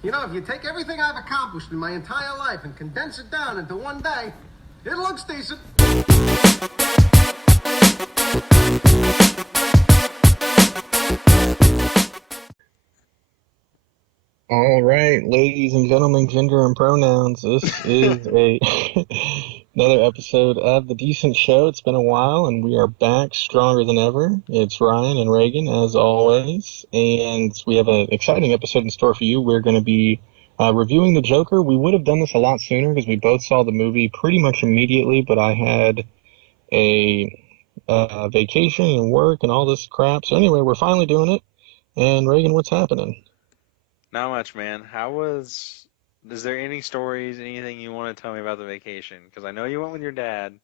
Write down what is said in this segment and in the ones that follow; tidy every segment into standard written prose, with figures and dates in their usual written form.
You know, if you take everything I've accomplished in my entire life and condense it down into one day, it looks decent. All right, ladies and gentlemen, gender and pronouns. This is a another episode of the Decent Show. It's been a while, and we are back stronger than ever. It's Ryan and Reagan, as always, and we have an exciting episode in store for you. We're going to be reviewing the Joker. We would have done this a lot sooner because we both saw the movie pretty much immediately, but I had a vacation and work and all this crap. So anyway, we're finally doing it. And Reagan, what's happening? Not much, man. Is there any stories, anything you want to tell me about the vacation? Because I know you went with your dad,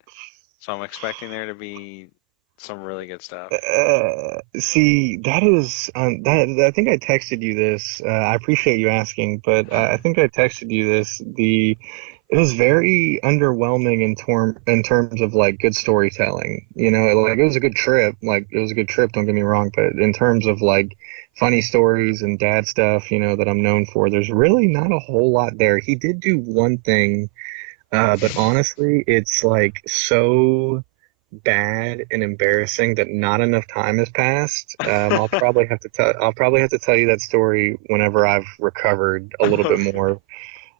so I'm expecting there to be some really good stuff. See, that is that. I think I texted you this. I appreciate you asking, but I think I texted you this. It was very underwhelming in terms of like good storytelling. You know, like it was a good trip. Like it was a good trip. Don't get me wrong, but in terms of like funny stories and dad stuff, you know, that I'm known for, there's really not a whole lot there. He did do one thing, but honestly, it's like so bad and embarrassing that not enough time has passed. I'll probably have to tell you that story whenever I've recovered a little bit Okay. more.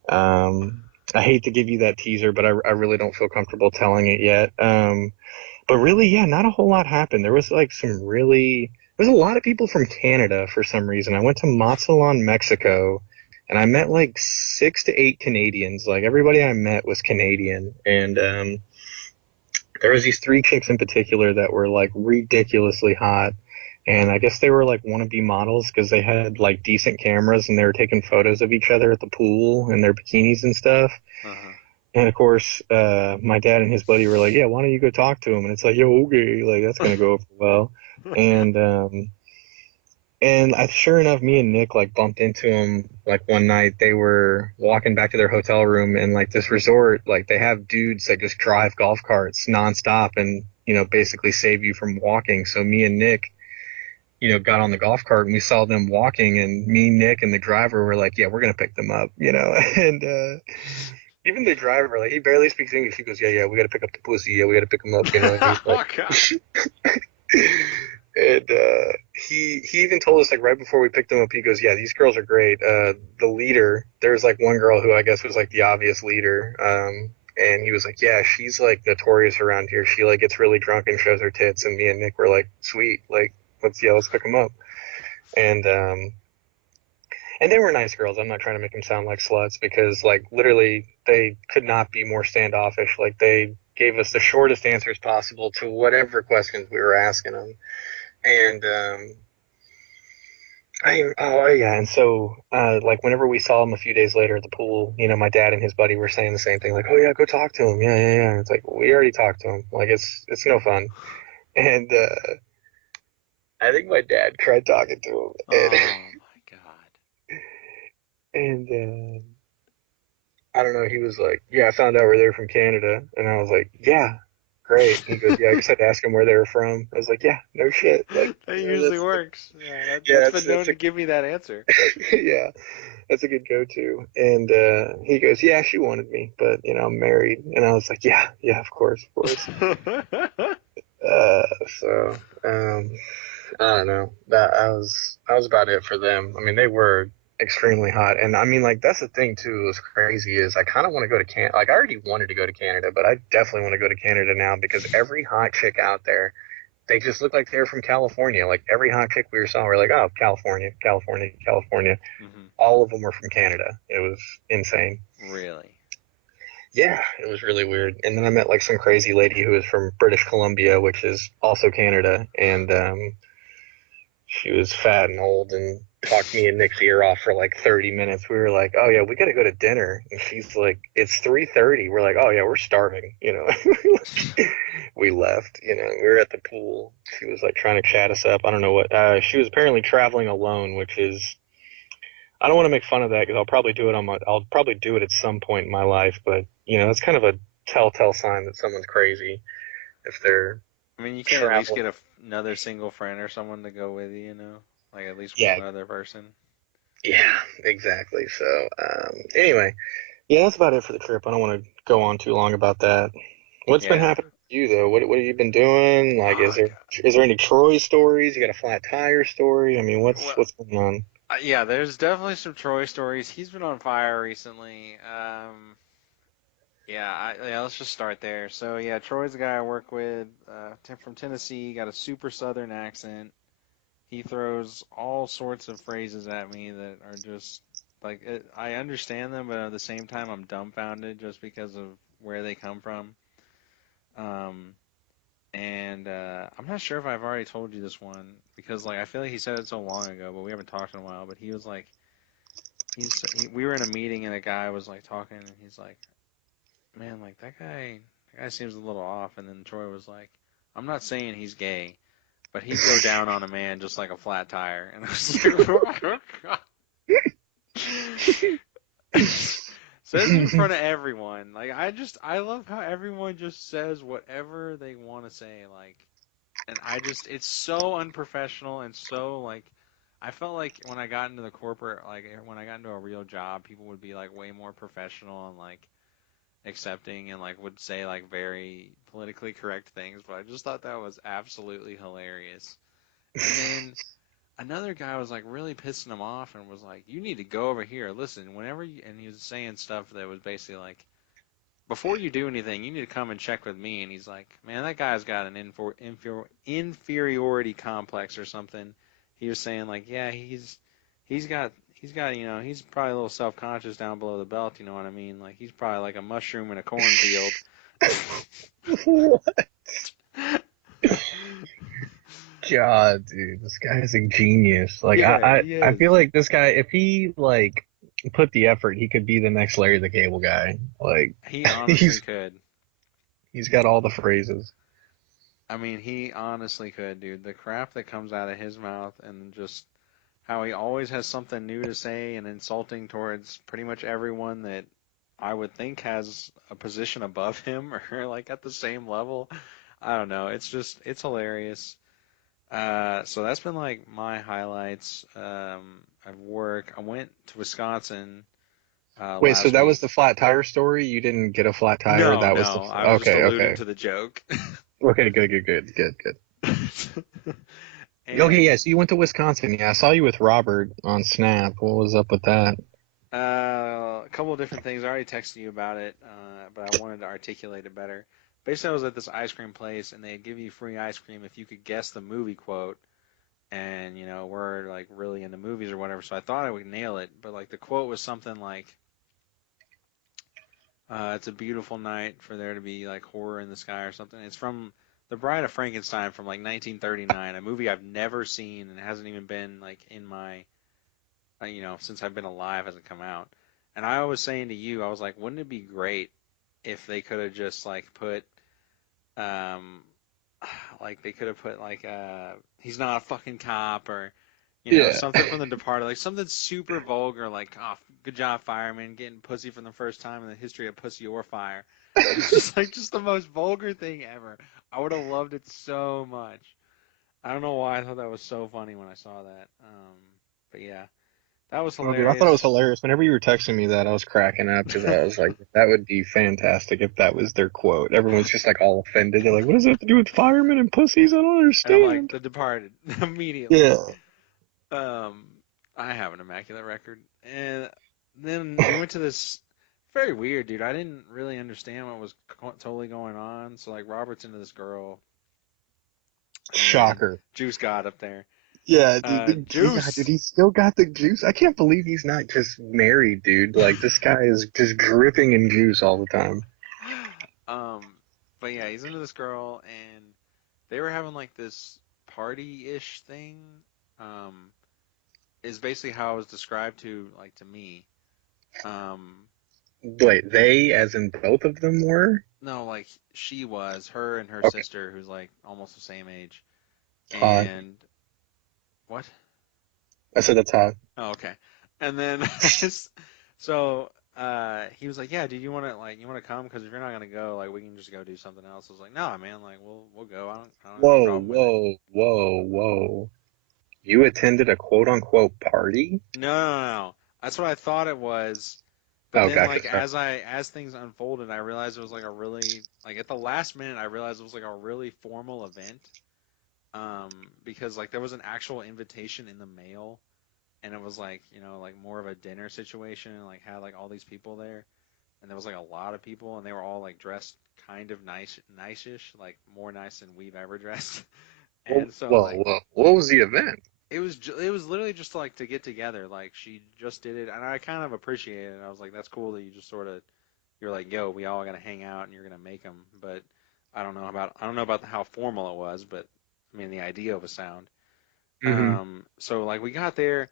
I hate to give you that teaser, but I really don't feel comfortable telling it yet. But really, yeah, not a whole lot happened. There was like there's a lot of people from Canada for some reason. I went to Mazatlan, Mexico, and I met like 6 to 8 Canadians. Like everybody I met was Canadian, and there was these three chicks in particular that were like ridiculously hot. And I guess they were like wannabe models because they had like decent cameras and they were taking photos of each other at the pool in their bikinis and stuff. Uh-huh. And of course, my dad and his buddy were like, "Yeah, why don't you go talk to him?" And it's like, "Yo, okay, like that's gonna go over well." And sure enough, me and Nick like bumped into him like one night. They were walking back to their hotel room, and like this resort, like they have dudes that just drive golf carts nonstop and basically save you from walking. So me and Nick, got on the golf cart and we saw them walking, and me, Nick, and the driver were like, "Yeah, we're gonna pick them up," and even the driver, like he barely speaks English. He goes, "Yeah, yeah, we gotta pick up the pussy. Yeah, we gotta pick them up," and he's like. Oh God. And he even told us like right before we picked them up, he goes, "Yeah, these girls are great. The leader, there's like one girl who I guess was like the obvious leader. And he was like, yeah, she's like notorious around here. She like gets really drunk and shows her tits." And me and Nick were like, "Sweet, like let's pick them up." And and they were nice girls. I'm not trying to make them sound like sluts because like literally they could not be more standoffish. Like they gave us the shortest answers possible to whatever questions we were asking them. And oh yeah, and so like whenever we saw him a few days later at the pool, my dad and his buddy were saying the same thing, like, "Oh yeah, go talk to him." Yeah, yeah, yeah. It's like we already talked to him. Like it's no fun. And I think my dad tried talking to him, Oh my God. and I don't know. He was like, "Yeah, I found out where they're from Canada," and I was like, "Yeah, great." He goes, "Yeah, I just had to ask him where they were from." I was like, "Yeah, no shit." Like, That usually works. Yeah, yeah, that's been known to give me that answer. yeah, that's a good go-to. And he goes, "Yeah, she wanted me, but I'm married." And I was like, "Yeah, yeah, of course, of course." Uh, so I don't know. That was about it for them. I mean, they were extremely hot, and I mean, like that's the thing too. What's crazy is I kind of want to go to Canada. Like I already wanted to go to Canada, but I definitely want to go to Canada now because every hot chick out there, they just look like they're from California. Like every hot chick we saw, we're like, "Oh, California, California, California." Hmm. All of them were from Canada. It was insane. Really? Yeah, it was really weird. And then I met like some crazy lady who was from British Columbia, which is also Canada, and she was fat and old and talked me and Nick's ear off for like 30 minutes. We were like, "Oh yeah, we got to go to dinner." And she's like, "It's 3:30." We're like, "Oh yeah, we're starving." We left, we were at the pool. She was like trying to chat us up. I don't know what. She was apparently traveling alone, which is I don't want to make fun of that because I'll probably do it at some point in my life, but that's kind of a telltale sign that someone's crazy if they're I mean, you can't at least traveling. get another single friend or someone to go with you, you know? Like at least Yeah, one other person. Yeah, exactly. So, anyway, yeah, that's about it for the trip. I don't want to go on too long about that. What's been Yeah. happening to you though? What have you been doing? Like, Oh God. is there any Troy stories? You got a flat tire story? I mean, Well, what's going on? yeah, there's definitely some Troy stories. He's been on fire recently. Yeah, yeah, let's just start there. So yeah, Troy's the guy I work with, from Tennessee. Got a super Southern accent. He throws all sorts of phrases at me that are just like I understand them, but at the same time I'm dumbfounded just because of where they come from. Um, and I'm not sure if I've already told you this one because like I feel like he said it so long ago, but we haven't talked in a while. But he was like, we were in a meeting and a guy was like talking, and he's like, man, like that guy seems a little off. And then Troy was like, I'm not saying he's gay, but he'd go down on a man just like a flat tire. And I was like, oh, God. Says it in front of everyone. Like I love how everyone just says whatever they want to say. Like, and it's so unprofessional and so like. I felt like when I got into the corporate, like when I got into a real job, people would be like way more professional and like accepting and like would say like very politically correct things, but I just thought that was absolutely hilarious. And then another guy was like really pissing him off and was like, "You need to go over here. Listen, whenever you," and he was saying stuff that was basically like, "Before you do anything, you need to come and check with me." And he's like, "Man, that guy's got an inferiority complex or something." He was saying like, "Yeah, he's got he's probably a little self-conscious down below the belt, you know what I mean? Like he's probably like a mushroom in a cornfield." God, dude, this guy is a genius. Like, Yeah, he I feel is. like this guy, if he like put the effort, he could be the next Larry the Cable Guy. Like, He honestly he's could. he's got all the phrases. I mean, he honestly could, dude. The crap that comes out of his mouth and just how he always has something new to say and insulting towards pretty much everyone that I would think has a position above him or like at the same level. I don't know. It's hilarious. So that's been like my highlights of work. I went to Wisconsin Wait, so last that week. was the flat tire story? You didn't get a flat tire? No, That was the no, I was just okay, alluding okay, to the joke. okay. Good. Okay, And yeah. So you went to Wisconsin. Yeah, I saw you with Robert on Snap. What was up with that? a couple of different things. I already texted you about it, but I wanted to articulate it better. Basically, I was at this ice cream place, and they'd give you free ice cream if you could guess the movie quote. And we're like really into movies or whatever, so I thought I would nail it. But like the quote was something like, "It's a beautiful night for there to be like horror in the sky" or something. It's from The Bride of Frankenstein from like 1939, a movie I've never seen and hasn't even been like in my since I've been alive hasn't come out. And I was saying to you, I was like, wouldn't it be great if they could have just like put, um, like they could have put like, he's not a fucking cop or, Yeah. something from The Departed, like something super vulgar, like, oh, good job, fireman, getting pussy for the first time in the history of pussy or fire. And it's just like just the most vulgar thing ever. I would have loved it so much. I don't know why I thought that was so funny when I saw that. But yeah. That was Oh, dude, I thought it was hilarious. hilarious. Whenever you were texting me that, I was cracking up because I was like, that would be fantastic if that was their quote. Everyone's just like all offended. They're like, what does that have to do with firemen and pussies? I don't And I'm like, understand. The Departed, immediately. Yeah. Um, I have an immaculate record. And then we went to this very weird, dude. I didn't really understand what was totally going on. So like, Robert's into this girl, and Shocker. Juice got up there. Yeah, dude, yeah, dude, Juice. he's still got the juice. I can't believe he's not just married, dude. Like this guy is just dripping in juice all the time. Um, but yeah, he's into this girl, and they were having like this party-ish thing. Um, is basically how it was described to me. Um, Wait, they, as in both of them, were? no, like she was her and her Okay, sister, who's like almost the same age. hot. And what? I said that's hot. Oh, okay. And then so he was like, "Yeah, dude, you want to come? Because if you're not gonna go, like we can just go do something else." I was like, "No, man, like we'll go. I don't have any Whoa, problem with it." whoa, whoa, whoa. You attended a quote unquote party? No, no, no, no. That's what I thought it was. But Oh, then gotcha. like Sorry. as things unfolded, I realized it was like a really like at the last minute I realized it was like a really formal event. Because like there was an actual invitation in the mail and it was like, like more of a dinner situation and like had like all these people there and there was like a lot of people and they were all like dressed kind of nice-ish, like more nice than we've ever dressed. Whoa, And so whoa, like whoa. What was the event? it was literally just like to get together. Like she just did it, and I kind of appreciated it. I was like, that's cool that you just sort of you're like, yo, we all gotta hang out, and you're gonna make them. But I don't know about how formal it was, but I mean the idea of a sound. Hmm. So like we got there,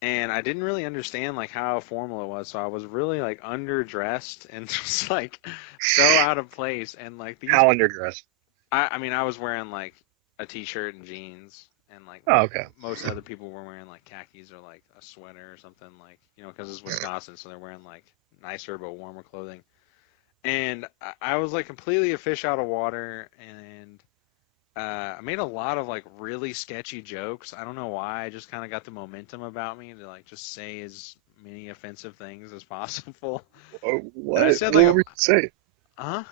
and I didn't really understand like how formal it was, so I was really like underdressed and just like so out of place, and like these How underdressed? I mean, I was wearing like a t-shirt and jeans, and like Oh, okay. most other people were wearing like khakis or like a sweater or something, like because it's Wisconsin, so they're wearing like nicer but warmer clothing. And I was like completely a fish out of water, and I made a lot of like really sketchy jokes. I don't know why. I just kind of got the momentum about me to like just say as many offensive things as possible. And I What? said like, What were you saying? huh?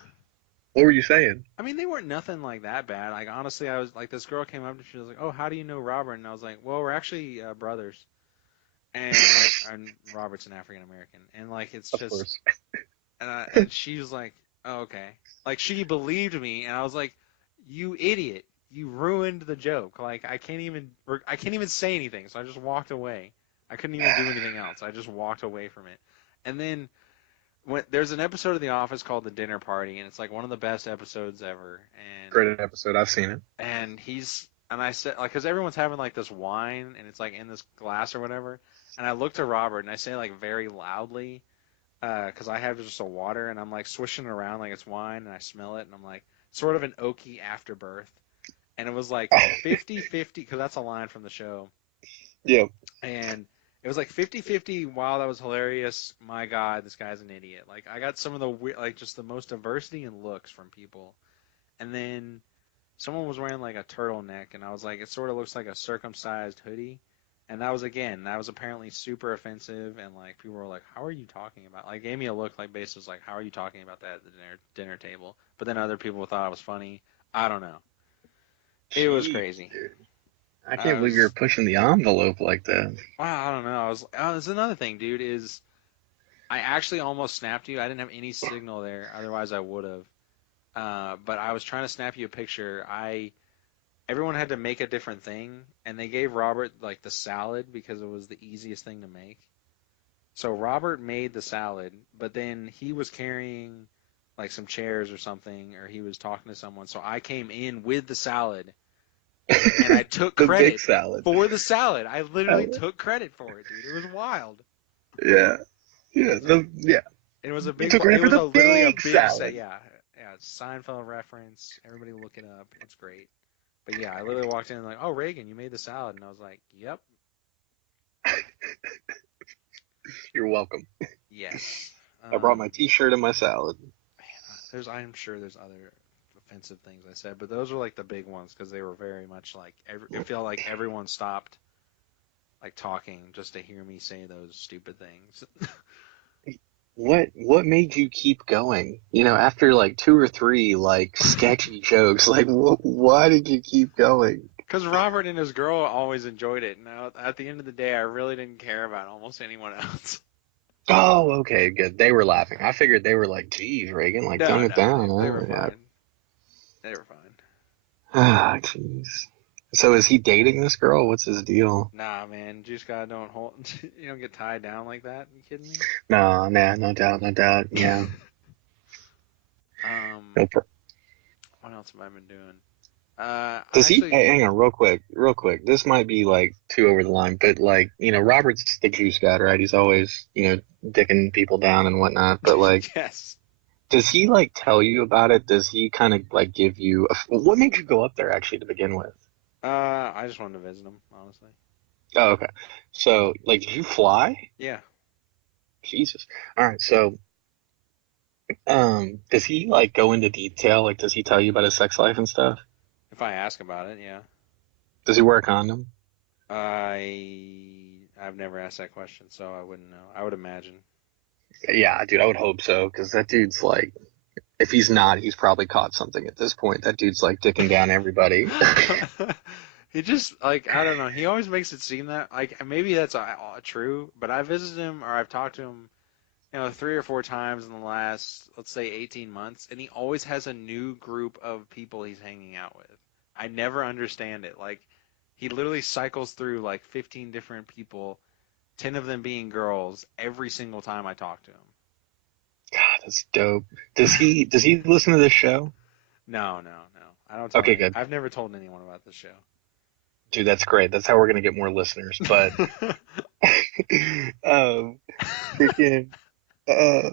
What were you saying? I mean, they weren't nothing like that bad. Like honestly, I was like, this girl came up and she was like, "Oh, how do you know Robert?" And I was like, "Well, we're actually brothers." And like, and Robert's an African American, and like, it's Of just, course. and she was like, "Oh, okay." Like she believed me, and I was like, "You idiot! You ruined the joke. Like I can't even say anything." So I just walked away. I couldn't even do anything else. I just walked away from it. And then there's an episode of The Office called The Dinner Party, and it's like one of the best episodes ever. Great episode. I've seen it. And I said like because everyone's having like this wine and it's like in this glass or whatever, and I look to Robert and I say like very loudly because I have just a water and I'm like swishing it around like it's wine and I smell it and I'm like sort of an oaky afterbirth, and it was like 50-50 because that's a line from the show, Yeah. and it was like 50-50. Wow, that was hilarious. My God, this guy's an idiot. Like I got some of the like just the most diversity in looks from people, and then someone was wearing like a turtleneck, and I was like, it sort of looks like a circumcised hoodie. And that was apparently super offensive, and like people were like, "How are you talking about?" Like gave me a look like basically like, "How are you talking about that at the dinner table?" But then other people thought it was funny. I don't know. It was Jeez, crazy. dude. I I can't believe you're was pushing the envelope like that. wow. I don't know. I was. Oh, there's another thing, dude. Is I actually almost snapped you. I didn't have any signal there, otherwise I would have. But I was trying to snap you a picture. I Everyone had to make a different thing, and they gave Robert like the salad because it was the easiest thing to make. So Robert made the salad, but then he was carrying like some chairs or something, or he was talking to someone. So I came in with the salad, and I took The big credit salad. for the salad. I literally Uh, took credit for it, dude. It was wild. yeah. Yeah. Yeah. It was a You big. took credit It for was the a literally a big big set. salad. Yeah, yeah. Seinfeld reference. Everybody look it up. It's great. But yeah, I literally walked in like, "Oh, Reagan, you made the salad," and I was like, "Yep, You're welcome. yes." I brought my T-shirt and my salad. Man, I'm sure there's other offensive things I said, but those were like the big ones because they were very much like it felt like everyone stopped like talking just to hear me say those stupid things. What made you keep going? You know, after like two or three like sketchy jokes, like why did you keep going? Because Robert and his girl always enjoyed it. Now, at the end of the day, I really didn't care about almost anyone else. Oh, okay, good. They were laughing. I figured they were like, "Geez, Reagan, like tone No, it no, down." they were Yeah. fine. They were fine. Ah, jeez. So is he dating this girl? What's his deal? Nah, man, juice guy don't hold. You don't get tied down like that. You kidding me? No, nah, no doubt, no doubt. Yeah. um, No pro- what else have I been doing? I Does he? actually, Hey, hang on, real quick, real quick. This might be like too over the line, but like, Robert's the juice guy, right? He's always, dicking people down and whatnot. But like, yes. does he like tell you about it? Does he kind of like give you what made you go up there actually to begin with? I just wanted to visit him, honestly. Oh, okay. So, like, did you fly? Yeah. Jesus. All right. So, does he like go into detail? Like, does he tell you about his sex life and stuff? If I ask about it, yeah. Does he wear a condom? I've never asked that question, so I wouldn't know. I would imagine. Yeah, dude, I would hope so, because that dude's like, if he's not, he's probably caught something at this point. That dude's like dicking down everybody. He just like I don't know. He always makes it seem that like maybe that's true, but I visited him or I've talked to him, 3 or 4 times in the last let's say 18 months, and he always has a new group of people he's hanging out with. I never understand it. Like he literally cycles through like 15 different people, 10 of them being girls every single time I talk to God, that's dope. Does him. he listen to this show? No, no, no. I don't tell Okay, any. good. I've never told anyone about this show. Dude, that's great. That's how we're gonna get more listeners. But um, freaking uh,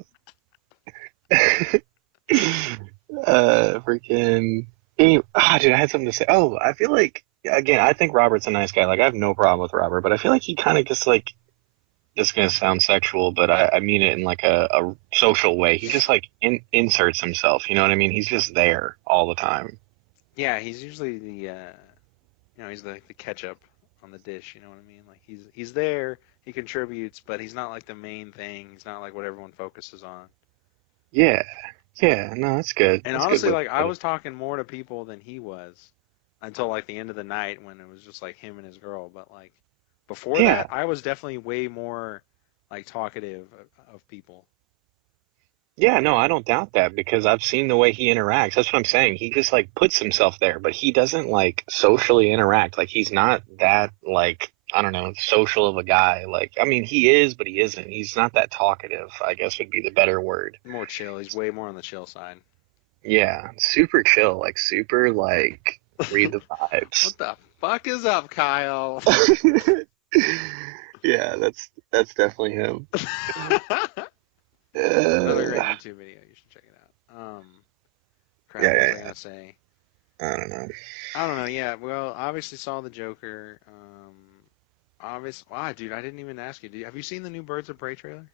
freaking. Dude, I had something to say. Oh, I feel like again, I think Robert's a nice guy. Like, I have no problem with Robert, but I feel like he kind of just like. This is gonna sound sexual, but I mean it in like a social way. He just like inserts himself. You know what I mean? He's just there all the time. Yeah, he's usually he's the ketchup on the dish. You know what I mean? Like he's there, he contributes, but he's not like the main thing. He's not like what everyone focuses on. Yeah, yeah. No, that's good. And That's a good honestly, way to like I put it. was talking more to people than he was until like the end of the night when it was just like him and his girl. But like before Yeah, that, I was definitely way more like talkative of people. yeah. No, I don't doubt that because I've seen the way he interacts. That's what I'm saying. He just like puts himself there, but he doesn't like socially interact. Like he's not that like I don't know social of a guy. Like I mean, he is, but he isn't. He's not that talkative. I guess would be the better word. More chill. He's way more on the chill side. Yeah, super chill. Like super like read the vibes. What the fuck is up, Kyle? Yeah, that's definitely him. Another great Uh, YouTube video. You should check it out. yeah, Crap. What was yeah, I gonna say? yeah. I don't know. I don't know. Yeah. Well, obviously saw the Joker. Wow, dude, I didn't even ask you. Have you seen the new Birds of Prey trailer?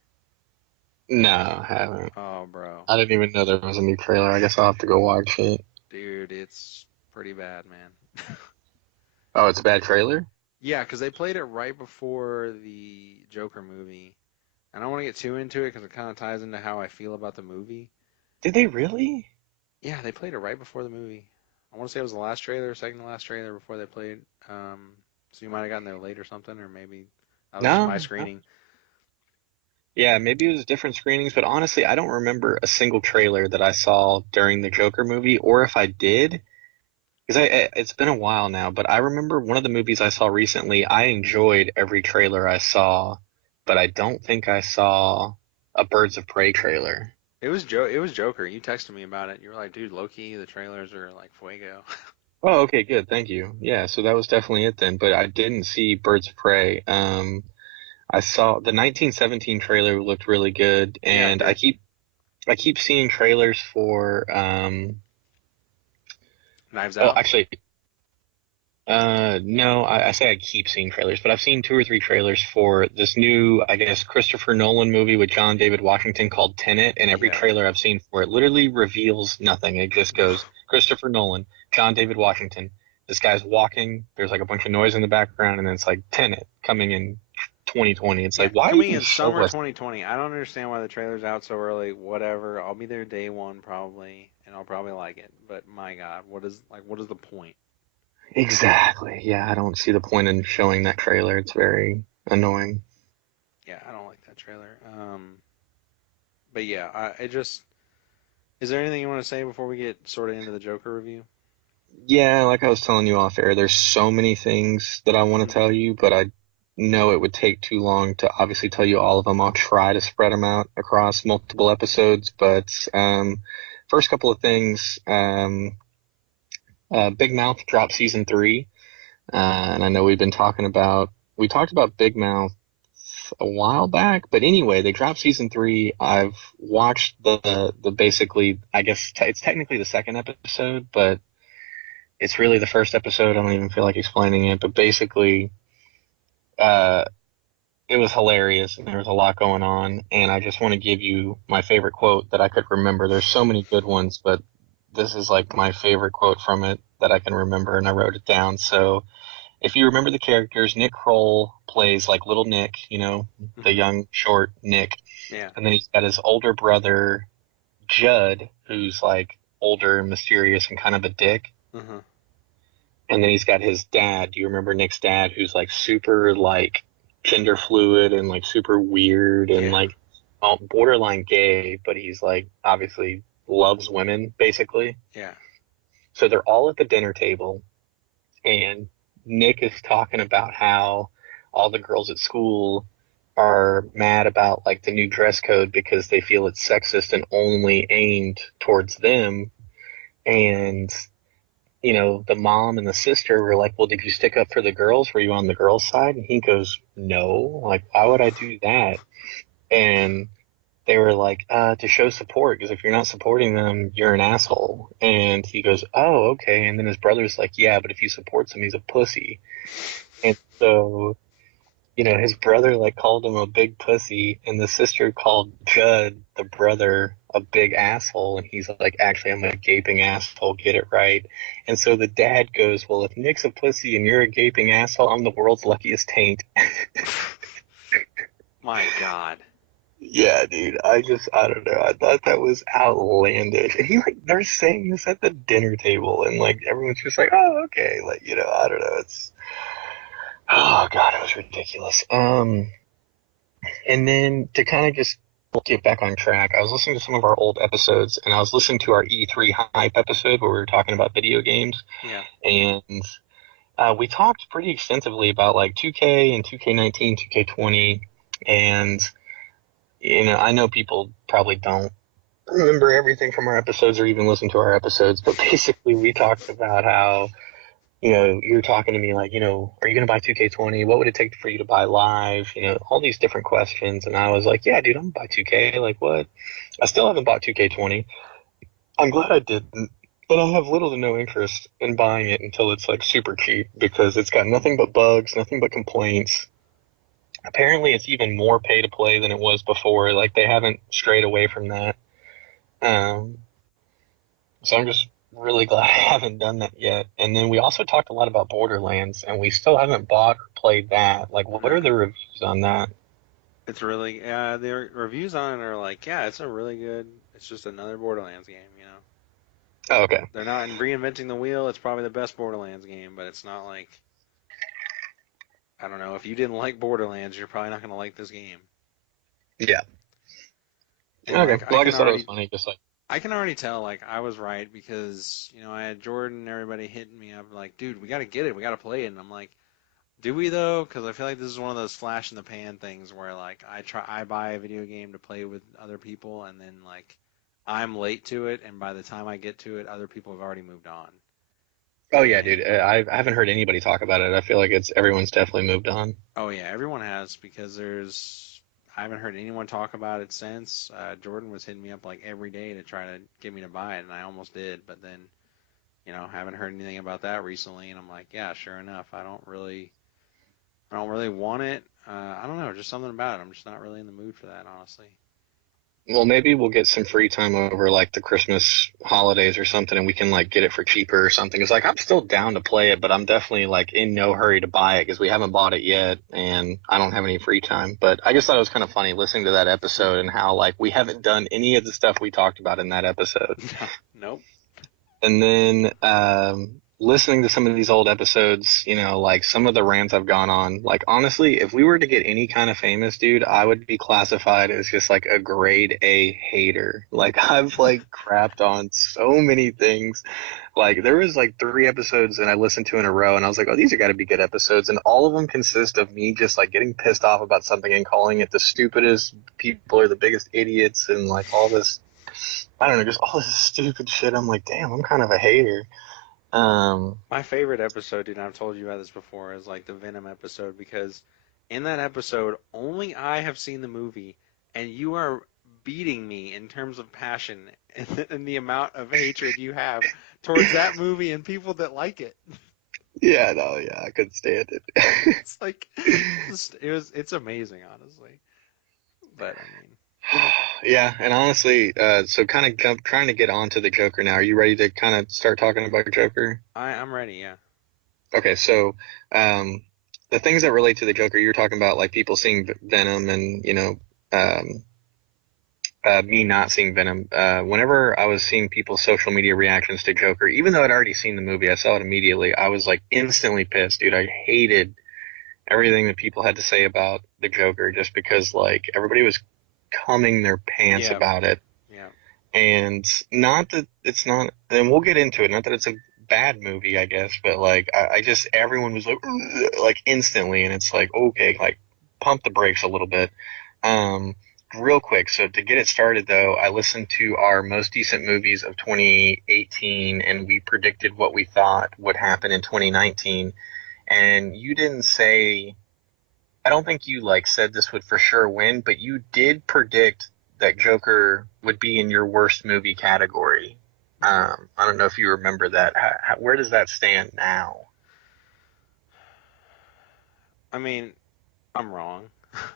No, I haven't. Oh, bro, I didn't even know there was a new trailer. I guess I'll have to go watch it. dude, it's pretty bad, man. Oh, it's a bad trailer? Yeah, because they played it right before the Joker movie. I don't want to get too into it because it kind of ties into how I feel about the movie. Did they really? Yeah, they played it right before the movie. I want to say it was the last trailer, second to last trailer before they played. So you might have gotten there late or something, or maybe that was just my No, no. screening. Yeah, maybe it was different screenings, but honestly, I don't remember a single trailer that I saw during the Joker movie, or if I did, because it's been a while now, but I remember one of the movies I saw recently, I enjoyed every trailer I saw, but I don't think I saw a Birds of Prey trailer. It was Joker. You texted me about it. You were like, dude, low key, the trailers are like fuego. Oh, okay, good. Thank you. Yeah, so that was definitely it then, but I didn't see Birds of Prey. I saw the 1917 trailer looked really good, Yeah, it and did. I keep seeing trailers for Knives oh, Out. actually no, I say I keep seeing trailers, but I've seen two or three trailers for this new, I guess, Christopher Nolan movie with John David Washington called Tenet, and every Yeah. trailer I've seen for it literally reveals nothing. It just goes Christopher Nolan, John David Washington. This guy's walking, there's like a bunch of noise in the background, and then it's like Tenet coming in 2020. It's Yeah, like, why coming even in show summer us? 2020. I don't understand why the trailer's out so early. Whatever. I'll be there day one probably, and I'll probably like it. But my God, what is the point? Exactly. Yeah, I don't see the point in showing that trailer. It's very annoying. Yeah, I don't like that trailer. But yeah, I just is there anything you want to say before we get sort of into the Joker review? Yeah, like I was telling you off air, there's so many things that I want to Hmm. tell you, but I know it would take too long to obviously tell you all of them. I'll try to spread them out across multiple episodes, but first couple of things, Big Mouth dropped season three, and I know we talked about Big Mouth a while back, but anyway, they dropped season three. I've watched the basically, I guess it's technically the second episode, but it's really the first episode. I don't even feel like explaining it, but basically, uh, it was hilarious and there was a lot going on. And I just want to give you my favorite quote that I could remember. There's so many good ones, but this is like my favorite quote from it that I can remember, and I wrote it down. So if you remember the characters, Nick Kroll plays like little Nick, the Hmm. young, short Nick. Yeah. And then he's got his older brother, Judd, who's like older and mysterious and kind of a dick. Hmm. And then he's got his dad. Do you remember Nick's dad, who's like super like gender fluid and like super weird and Yeah. like borderline gay, but he's like obviously loves women basically. Yeah. So they're all at the dinner table, and Nick is talking about how all the girls at school are mad about like the new dress code because they feel it's sexist and only aimed towards them. And the mom and the sister were like, well, did you stick up for the girls? Were you on the girls' side? And he goes, no, like, why would I do that? And they were like, to show support, because if you're not supporting them, you're an asshole. And he goes, oh, okay. And then his brother's like, yeah, but if he supports him, he's a pussy. And so his brother like called him a big pussy, and the sister called Judd, the brother, a big asshole, and he's like, actually, I'm a gaping asshole, get it right. And so the dad goes, well, if Nick's a pussy and you're a gaping asshole, I'm the world's luckiest taint. My God. Yeah, dude, I don't know. I thought that was outlandish. And they're saying this at the dinner table, and like everyone's just like, oh, okay, like, I don't know. Oh God, it was ridiculous. And then to kind of just get back on track, I was listening to some of our old episodes, and I was listening to our E3 hype episode where we were talking about video games, Yeah. and we talked pretty extensively about like 2K and 2K19, 2K20, and I know people probably don't remember everything from our episodes or even listen to our episodes, but basically we talked about how you're talking to me like, are you going to buy 2K20? What would it take for you to buy live? All these different questions. And I was like, yeah, dude, I'm going to buy 2K. Like, what? I still haven't bought 2K20. I'm glad I didn't. But I have little to no interest in buying it until it's like super cheap because it's got nothing but bugs, nothing but complaints. Apparently, it's even more pay to play than it was before. Like, they haven't strayed away from that. Um, So I'm just really glad I haven't done that yet. And then we also talked a lot about Borderlands, and we still haven't bought or played that. Like, what are Mm. the reviews on that? It's really, the reviews on it are like, yeah, it's a really good, it's just another Borderlands game, you know. Oh, okay. They're not reinventing the wheel. It's probably the best Borderlands game, but it's not like, I don't know, if you didn't like Borderlands, you're probably not going to like this game. Yeah. And Okay. like, Well, I just thought it was funny. Just like, I can already tell, like, I was right because, I had Jordan and everybody hitting me up, like, dude, we got to get it. We got to play it. And I'm like, do we though? Because I feel like this is one of those flash in the pan things where like I buy a video game to play with other people, and then like I'm late to it, and by the time I get to it, other people have already moved on. oh yeah, And dude. I haven't heard anybody talk about it. I feel like everyone's definitely moved on. oh yeah, everyone has because I haven't heard anyone talk about it since. Jordan was hitting me up like every day to try to get me to buy it, and I almost did, but then haven't heard anything about that recently, and I'm like, yeah, sure enough, I don't really want it. I don't know, just something about it. I'm just not really in the mood for that, honestly. Well, maybe we'll get some free time over like the Christmas holidays or something, and we can like get it for cheaper or something. It's like I'm still down to play it, but I'm definitely like in no hurry to buy it because we haven't bought it yet, and I don't have any free time. But I just thought it was kind of funny listening to that episode and how like we haven't done any of the stuff we talked about in that episode. Nope. And then listening to some of these old episodes, like some of the rants I've gone on, like honestly, if we were to get any kind of famous, dude, I would be classified as just like a grade A hater. Like I've like crapped on so many things. Like there was like 3 episodes that I listened to in a row, and I was like, oh, these are got to be good episodes, and all of them consist of me just like getting pissed off about something and calling it the stupidest people or the biggest idiots and like all this. I don't know, just all this stupid shit. I'm like, damn, I'm kind of a hater. Um, My favorite episode, dude, and I've told you about this before, is like the Venom episode because in that episode, only I have seen the movie, and you are beating me in terms of passion and the amount of hatred you have towards that movie and people that like it. yeah, no, yeah, I couldn't stand it. It's like, it's amazing, honestly. But I mean, Yeah, and honestly, so kind of trying to get onto the Joker now. Are you ready to kind of start talking about Joker? I'm ready, yeah. Okay, so um, the things that relate to the Joker, you're talking about like people seeing Venom and um, me not seeing Venom. Whenever I was seeing people's social media reactions to Joker, even though I'd already seen the movie, I saw it immediately. I was like instantly pissed, dude. I hated everything that people had to say about the Joker just because like everybody was cumming their pants Yeah, about it. yeah, And not that it's not, and we'll get into it. Not that it's a bad movie, I guess, but like I just everyone was like, "Ugh," like instantly, and it's like okay, like pump the brakes a little bit. Um, Real quick. So to get it started, though, I listened to our most decent movies of 2018, and we predicted what we thought would happen in 2019. And you didn't say I don't think you like said this would for sure win, but you did predict that Joker would be in your worst movie category. yeah. I don't know if you remember that. Where does that stand now? I mean, I'm wrong.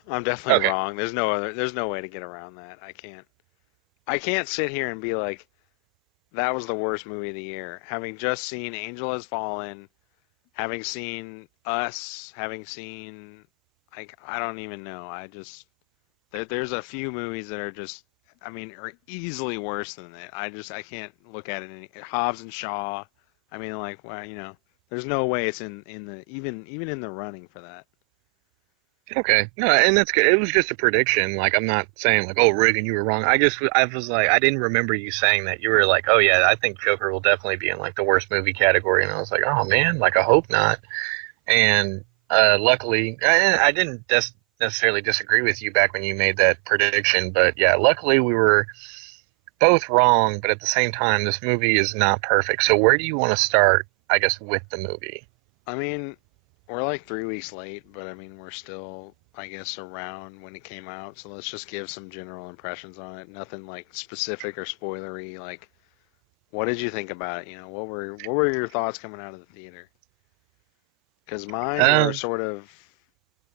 I'm definitely Okay. wrong. There's no way to get around that. I can't sit here and be like that was the worst movie of the year. Having just seen Angel Has Fallen, having seen Us, having seen like I don't even know. There's a few movies that are just I mean are easily worse than that. I can't look at it any Hobbs and Shaw. I mean like well, there's no way it's in the even in the running for that. Okay. No, and that's good. It was just a prediction. Like, I'm not saying like, oh, Reagan, you were wrong. I was like, I didn't remember you saying that. You were like, oh yeah, I think Joker will definitely be in like the worst movie category. And I was like, oh man, like I hope not. And luckily, I didn't necessarily disagree with you back when you made that prediction, but yeah, luckily we were both wrong. But at the same time, this movie is not perfect. So where do you want to start? I guess with the movie. I mean, we're like 3 weeks late, but I mean we're still I guess around when it came out. So let's just give some general impressions on it. Nothing like specific or spoilery. Like what did you think about it? What were your thoughts coming out of the theater? Because Um,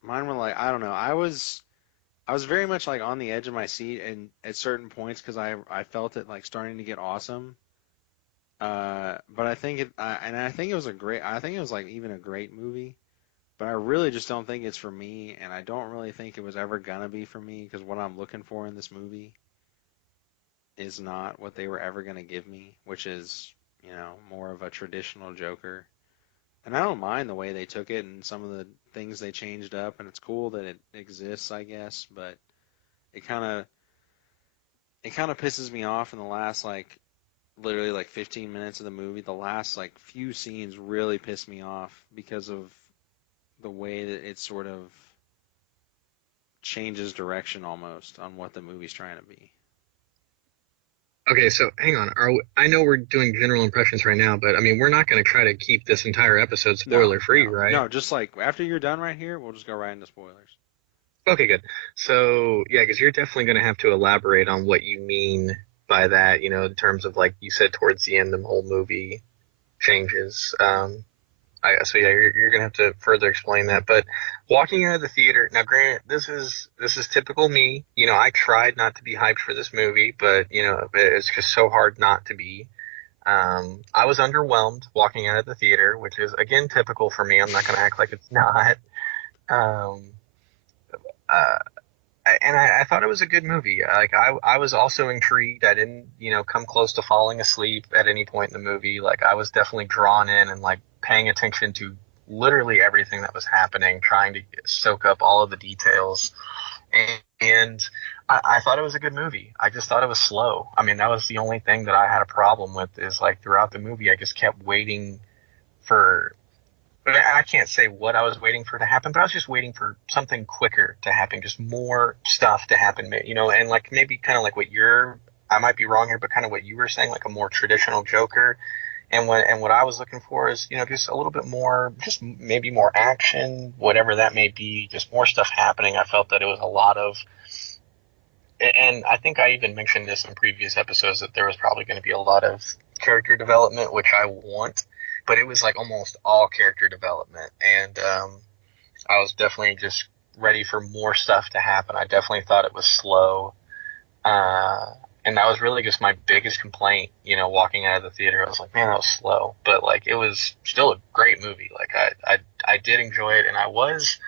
mine were like I don't know. I was very much like on the edge of my seat and at certain points because I felt it like starting to get awesome. But I think it was a great. I think it was like even a great movie. But I really just don't think it's for me, and I don't really think it was ever gonna be for me because what I'm looking for in this movie is not what they were ever gonna give me, which is more of a traditional Joker. And I don't mind the way they took it and some of the things they changed up, and it's cool that it exists, I guess. But it kind of it kind of pisses me off in the last like literally like 15 minutes of the movie. The last like few scenes really piss me off because of the way that it sort of changes direction almost on what the movie's trying to be. okay, so hang on. I know we're doing general impressions right now, but I mean, we're not going to try to keep this entire episode No, spoiler free, no, right? no. Just like after you're done right here, we'll just go right into spoilers. Okay, good. So, yeah, because you're definitely going to have to elaborate on what you mean by that, in terms of like you said towards the end, the whole movie changes. So yeah, you're gonna have to further explain that. But walking out of the theater, now granted, this is typical me. I tried not to be hyped for this movie, but it's just so hard not to be. I was underwhelmed walking out of the theater, which is again typical for me. I'm not gonna act like it's not. Um, uh, and I thought it was a good movie. Like I was also intrigued. I didn't, come close to falling asleep at any point in the movie. Like I was definitely drawn in and like paying attention to literally everything that was happening, trying to soak up all of the details. And I thought it was a good movie. I just thought it was slow. I mean, that was the only thing that I had a problem with is like throughout the movie, I just kept waiting for but I can't say what I was waiting for to happen, but I was just waiting for something quicker to happen, just more stuff to happen, and like maybe kind of like I might be wrong here, but kind of what you were saying, like a more traditional Joker. And what I was looking for is, just a little bit more, just maybe more action, whatever that may be, just more stuff happening. I felt that it was a lot of, and I think I even mentioned this in previous episodes that there was probably going to be a lot of character development, which I want, but it was like almost all character development, and I was definitely just ready for more stuff to happen. I definitely thought it was slow, uh, And that was really just my biggest complaint, walking out of the theater. I was like, man, that was slow. But like it was still a great movie. Like I did enjoy it, and I was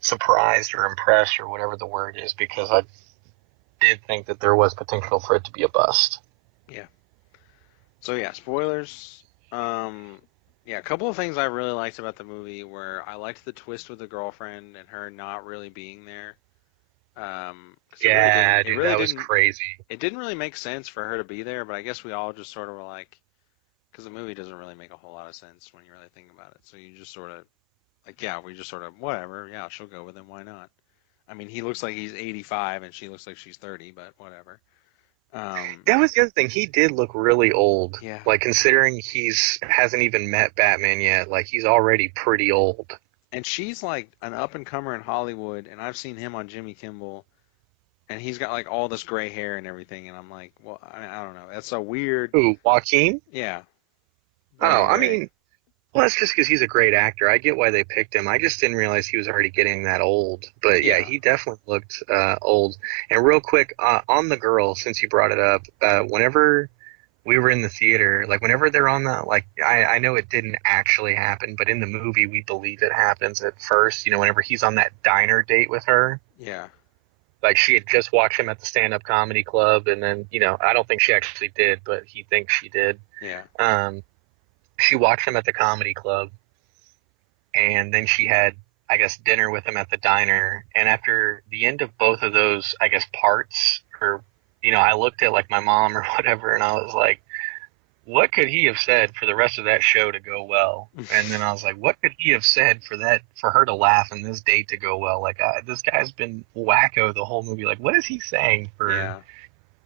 surprised or impressed or whatever the word is, because I did think that there was potential for it to be a bust. Yeah. So yeah, spoilers. Yeah, a couple of things I really liked about the movie were I liked the twist with the girlfriend and her not really being there. Because it really didn't, Yeah, it dude, really that was didn't, crazy. it didn't really make sense for her to be there. But I guess we all just sort of were like, because the movie doesn't really make a whole lot of sense when you really think about it. So you just sort of like, yeah, we just sort of whatever. Yeah, she'll go with him. Why not? I mean, he looks like he's 85 and she looks like she's 30, but whatever. Um, That was the other thing. He did look really old. yeah, Like considering he's hasn't even met Batman yet, like he's already pretty old. and she's like an up and comer in Hollywood, and I've seen him on Jimmy Kimmel, and he's got like all this gray hair and everything, and I'm like, well, I don't know, that's so weird. Ooh, Joaquin? Yeah, very Oh, I gray. mean, well, that's just because he's a great actor. I get why they picked him. I just didn't realize he was already getting that old. But yeah, Yeah. he definitely looked old. And real quick, on the girl, since you brought it up, whenever we were in the theater, like whenever they're on the, like, I know it didn't actually happen, but in the movie, we believe it happens at first. Whenever he's on that diner date with her, Yeah. like she had just watched him at the stand-up comedy club, and then, I don't think she actually did, but he thinks she did. Yeah. Um, she watched him at the comedy club, and then she had, I guess, dinner with him at the diner. And after the end of both of those, I guess, parts, or I looked at like my mom or whatever, and I was like, what could he have said for the rest of that show to go well? And then I was like, what could he have said for her to laugh and this date to go well? Like, this guy's been wacko the whole movie. Like, what is he saying for Yeah.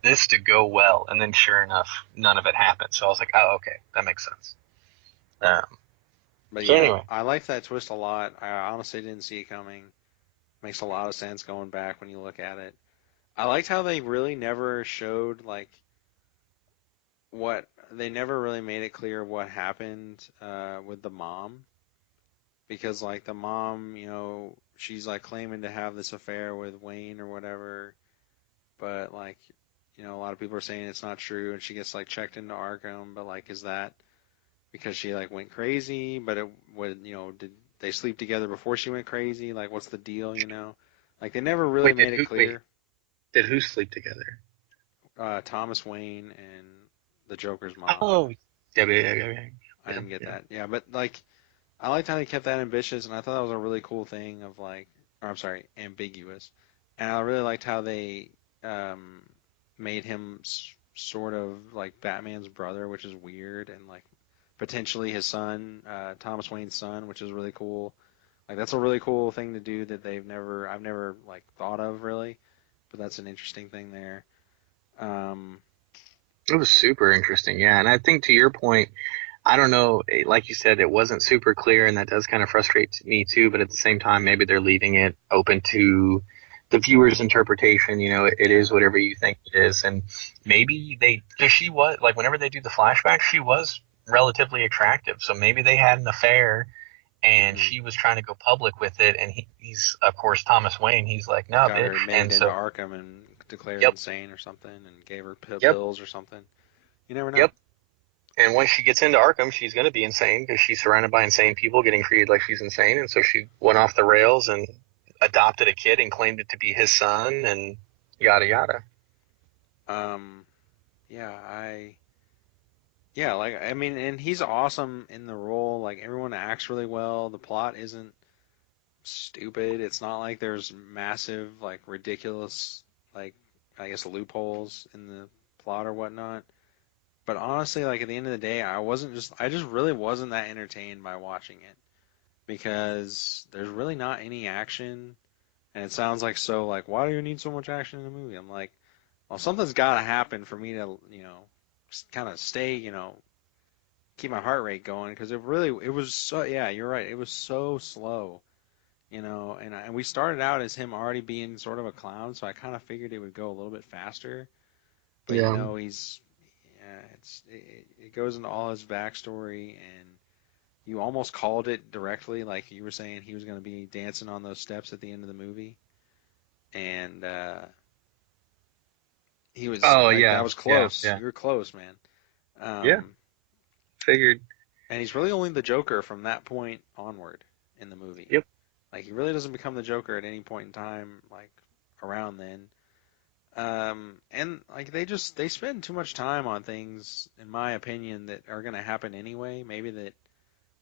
this to go well? And then sure enough, none of it happened. So I was like, oh, okay, that makes sense. Um, But so yeah, anyway, I like that twist a lot. I honestly didn't see it coming. Makes a lot of sense going back when you look at it. I liked how they really never showed like what they never really made it clear what happened with the mom, because like the mom, she's like claiming to have this affair with Wayne or whatever, but like a lot of people are saying it's not true, and she gets like checked into Arkham, but like is that because she like went crazy? But it would, did they sleep together before she went crazy? Like what's the deal, Like they never really wait, made it wait, clear. did who sleep together? Thomas Wayne and the Joker's mom. Oh, yeah, yeah, yeah, yeah, I yeah, didn't get yeah. that. Yeah, but like I liked how they kept that ambitious, and I thought that was a really cool thing of like, or I'm sorry, ambiguous. And I really liked how they um, made him sort of like Batman's brother, which is weird, and like potentially his son, Thomas Wayne's son, which is really cool. Like that's a really cool thing to do that I've never like thought of really, but that's an interesting thing there. Um, It was super interesting, yeah. And I think to your point, I don't know, like you said, it wasn't super clear, and that does kind of frustrate me too. But at the same time, maybe they're leaving it open to the viewer's interpretation. It yeah. is whatever you think it is, and maybe because she was like, whenever they do the flashback, she was relatively attractive, so maybe they had an affair, and Hmm. she was trying to go public with it, and he's of course Thomas Wayne. He's like, no, Got bitch, her admitted and into so Arkham and declared yep, insane or something, and gave her yep, pills or something. You never know. yep. And once she gets into Arkham, she's going to be insane because she's surrounded by insane people getting treated like she's insane. And so she went off the rails and adopted a kid and claimed it to be his son and yada yada. Um, yeah, yeah, like I mean, and he's awesome in the role. Like everyone acts really well. The plot isn't stupid. It's not like there's massive, like ridiculous, like I guess loopholes in the plot or whatnot. But honestly, like at the end of the day, I just really wasn't that entertained by watching it because there's really not any action, and it sounds like so like why do you need so much action in a movie? I'm like, well, something's got to happen for me to, kind of stay, keep my heart rate going because it was so, yeah, you're right. It was so slow, and we started out as him already being sort of a clown, so I kind of figured it would go a little bit faster. But Yeah. yeah, it goes into all his backstory, and you almost called it directly, like you were saying he was going to be dancing on those steps at the end of the movie, and He was Oh like, yeah, that was yeah, close. yeah, You were close, man. yeah. Um, Figured. and he's really only the Joker from that point onward in the movie. Yep. Like he really doesn't become the Joker at any point in time, like around then. And like they spend too much time on things, in my opinion, that are gonna happen anyway. Maybe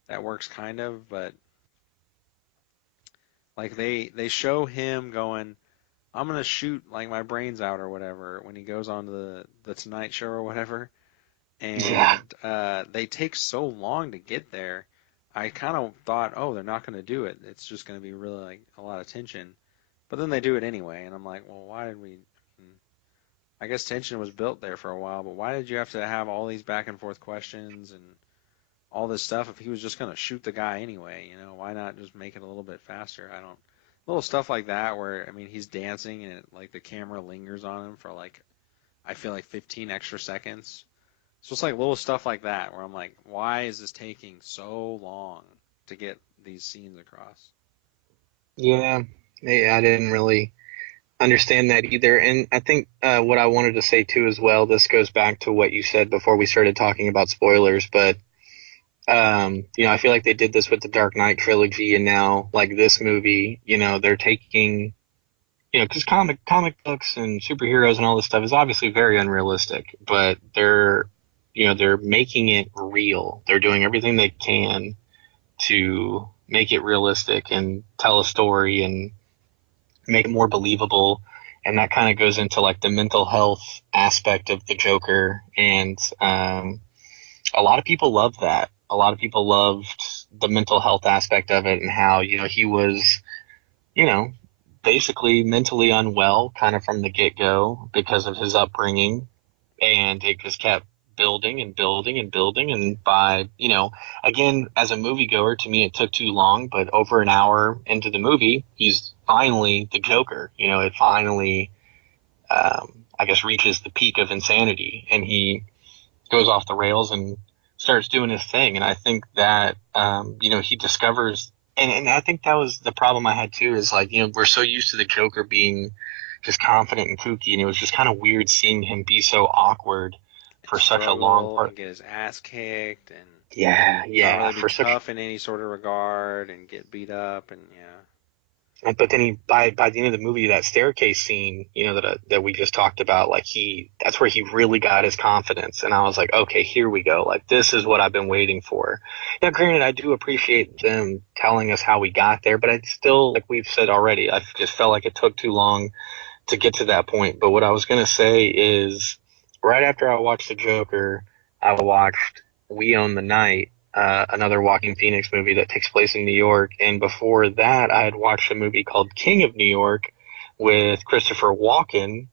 that works kind of, but like they show him going, I'm gonna shoot like my brains out or whatever when he goes on to the Tonight Show or whatever, Yeah. and they take so long to get there. I kind of thought, oh, they're not gonna do it. It's just gonna be really like a lot of tension, but then they do it anyway, and I'm like, well, why did we? I guess tension was built there for a while, but why did you have to have all these back and forth questions and all this stuff if he was just gonna shoot the guy anyway? You know, why not just make it a little bit faster? I don't. Little stuff like that where I mean he's dancing and like the camera lingers on him for like I feel like 15 extra seconds. So it's like little stuff like that where I'm like, why is this taking so long to get these scenes across? Yeah. Yeah, I didn't really understand that either. And I think what I wanted to say too as well, this goes back to what you said before we started talking about spoilers, but I feel like they did this with the Dark Knight trilogy and now like this movie, they're taking, because comic books and superheroes and all this stuff is obviously very unrealistic, but they're making it real. They're doing everything they can to make it realistic and tell a story and make it more believable. And that kind of goes into like the mental health aspect of the Joker. And a lot of people love that. A lot of people loved the mental health aspect of it and how, he was, you know, basically mentally unwell kind of from the get go because of his upbringing. And it just kept building and building and building. And by, again, as a moviegoer, to me, it took too long, but over an hour into the movie, he's finally the Joker. It finally, I guess, reaches the peak of insanity and he goes off the rails and starts doing his thing. And I think that, he discovers, and I think that was the problem I had too, is like, we're so used to the Joker being just confident and kooky, and it was just kind of weird seeing him be so awkward And for such a long struggle part. and get his ass kicked and Yeah, not yeah, really be for such. tough in any sort of regard and get beat up and yeah. But then by the end of the movie, that staircase scene, that we just talked about, like that's where he really got his confidence, and I was like, okay, here we go. Like this is what I've been waiting for. Now, granted, I do appreciate them telling us how we got there, but I still, like we've said already, I just felt like it took too long to get to that point. But what I was gonna say is, right after I watched The Joker, I watched We Own the Night, another Walking Phoenix movie that takes place in New York. And before that, I had watched a movie called King of New York with Christopher Walken.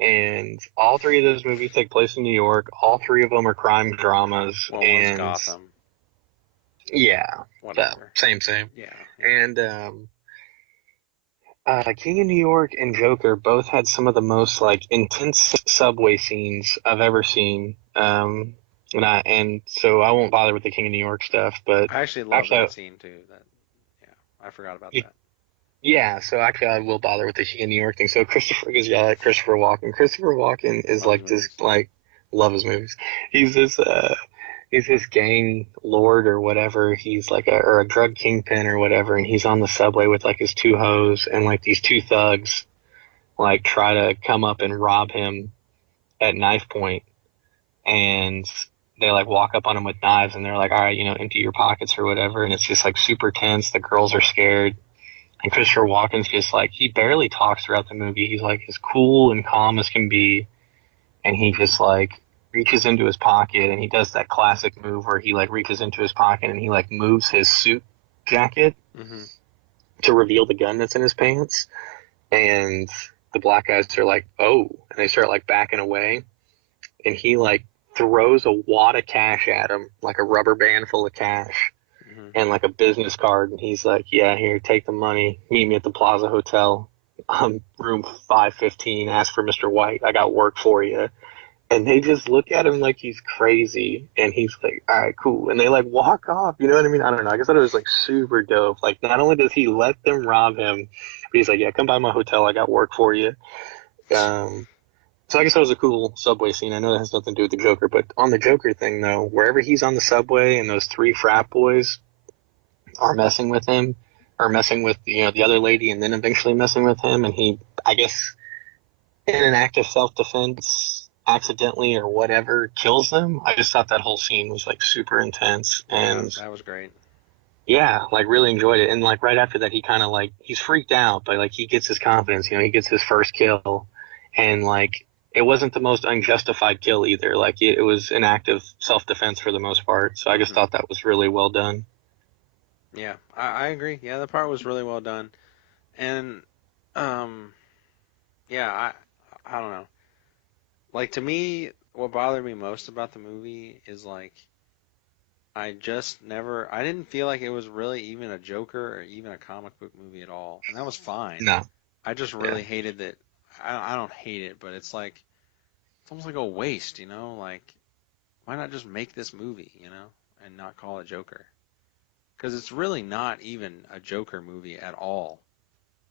And all three of those movies take place in New York. All three of them are crime dramas. Well, one's And Gotham, yeah, whatever. same, same. Yeah, yeah. And King of New York and Joker both had some of the most like intense subway scenes I've ever seen. And so I won't bother with the King of New York stuff, but I actually love actually, that scene too. That yeah, I forgot about y- that. yeah. So actually, I will bother with the King of New York thing. So Christopher is Christopher Walken. Christopher Walken is Love his like this movies. like love his movies. He's this he's this gang lord or whatever. He's like a drug kingpin or whatever, and he's on the subway with like his two hoes and like these two thugs like try to come up and rob him at knife point, and they like walk up on him with knives and they're like, all right, empty your pockets or whatever, and it's just like super tense. The girls are scared, and Christopher Walken's just like, he barely talks throughout the movie. He's like as cool and calm as can be, and he just like reaches into his pocket and he does that classic move where he like reaches into his pocket and he like moves his suit jacket Hmm. to reveal the gun that's in his pants, and the black guys are like, oh, and they start like backing away, and he like throws a wad of cash at him, like a rubber band full of cash Hmm. and like a business card, and he's like, yeah, here, take the money, meet me at the Plaza Hotel, room 515, ask for Mr. White, I got work for you. And they just look at him like he's crazy, and he's like, all right, cool, and they like walk off, you know what I mean? I don't know, I guess that was like super dope. Like not only does he let them rob him, but he's like, yeah, come by my hotel, I got work for you. um So I guess that was a cool subway scene. I know that has nothing to do with the Joker, but on the Joker thing though, wherever he's on the subway and those three frat boys are messing with him, or messing with the other lady, and then eventually messing with him, and he, I guess, in an act of self defense, accidentally or whatever, kills them. I just thought that whole scene was like super intense, Yeah, and that was great. yeah, like really enjoyed it. And like right after that, he kind of like he's freaked out, but like he gets his confidence. He gets his first kill, and like it wasn't the most unjustified kill either. Like it was an act of self defense for the most part. So I just Hmm. thought that was really well done. Yeah, I agree. Yeah, the part was really well done, and um, yeah, I don't know. Like to me, what bothered me most about the movie is like I didn't feel like it was really even a Joker or even a comic book movie at all, and that was fine. No, I just yeah, really hated that. I don't hate it, but it's like it's almost like a waste, you know? Like why not just make this movie, you know, and not call it Joker? Because it's really not even a Joker movie at all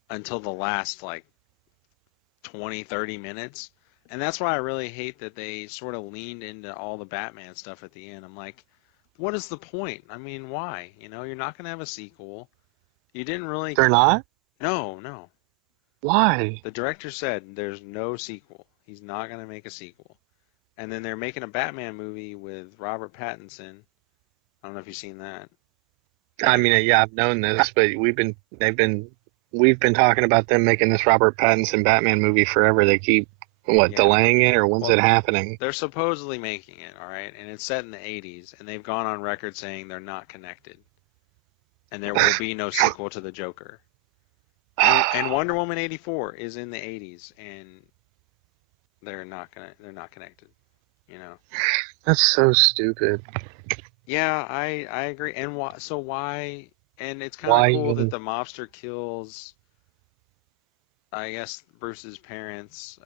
until the last like 20, 30 minutes. And that's why I really hate that they sort of leaned into all the Batman stuff at the end. I'm like, what is the point? I mean, why? You know, you're not going to have a sequel. You didn't really. they're not. No, no. Why? The director said there's no sequel. He's not going to make a sequel. And then they're making a Batman movie with Robert Pattinson. I don't know if you've seen that. I mean, yeah, I've known this, but we've been talking about them making this Robert Pattinson Batman movie forever. They keep what Yeah. delaying it, or when's Well, it happening? they're supposedly making it, all right? And it's set in the 80s, and they've gone on record saying they're not connected. And there will be no sequel to the Joker. And Wonder Woman 84 is in the 80s, and they're not connected, you know. That's so stupid. Yeah, I agree. And why and it's kind of Why cool that even? the mobster kills I guess Bruce's parents.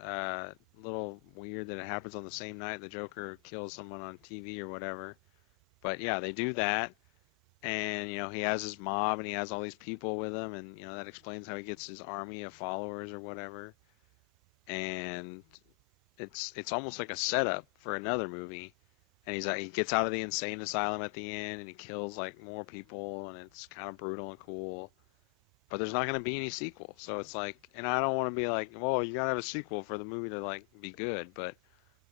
Little weird that it happens on the same night the Joker kills someone on TV or whatever. But yeah, they do that, and he has his mob and he has all these people with him, and that explains how he gets his army of followers or whatever. And it's almost like a setup for another movie. And he gets out of the insane asylum at the end, and he kills like more people, and it's kind of brutal and cool. But there's not going to be any sequel, so it's like, and I don't want to be like, well, you gotta have a sequel for the movie to like be good, but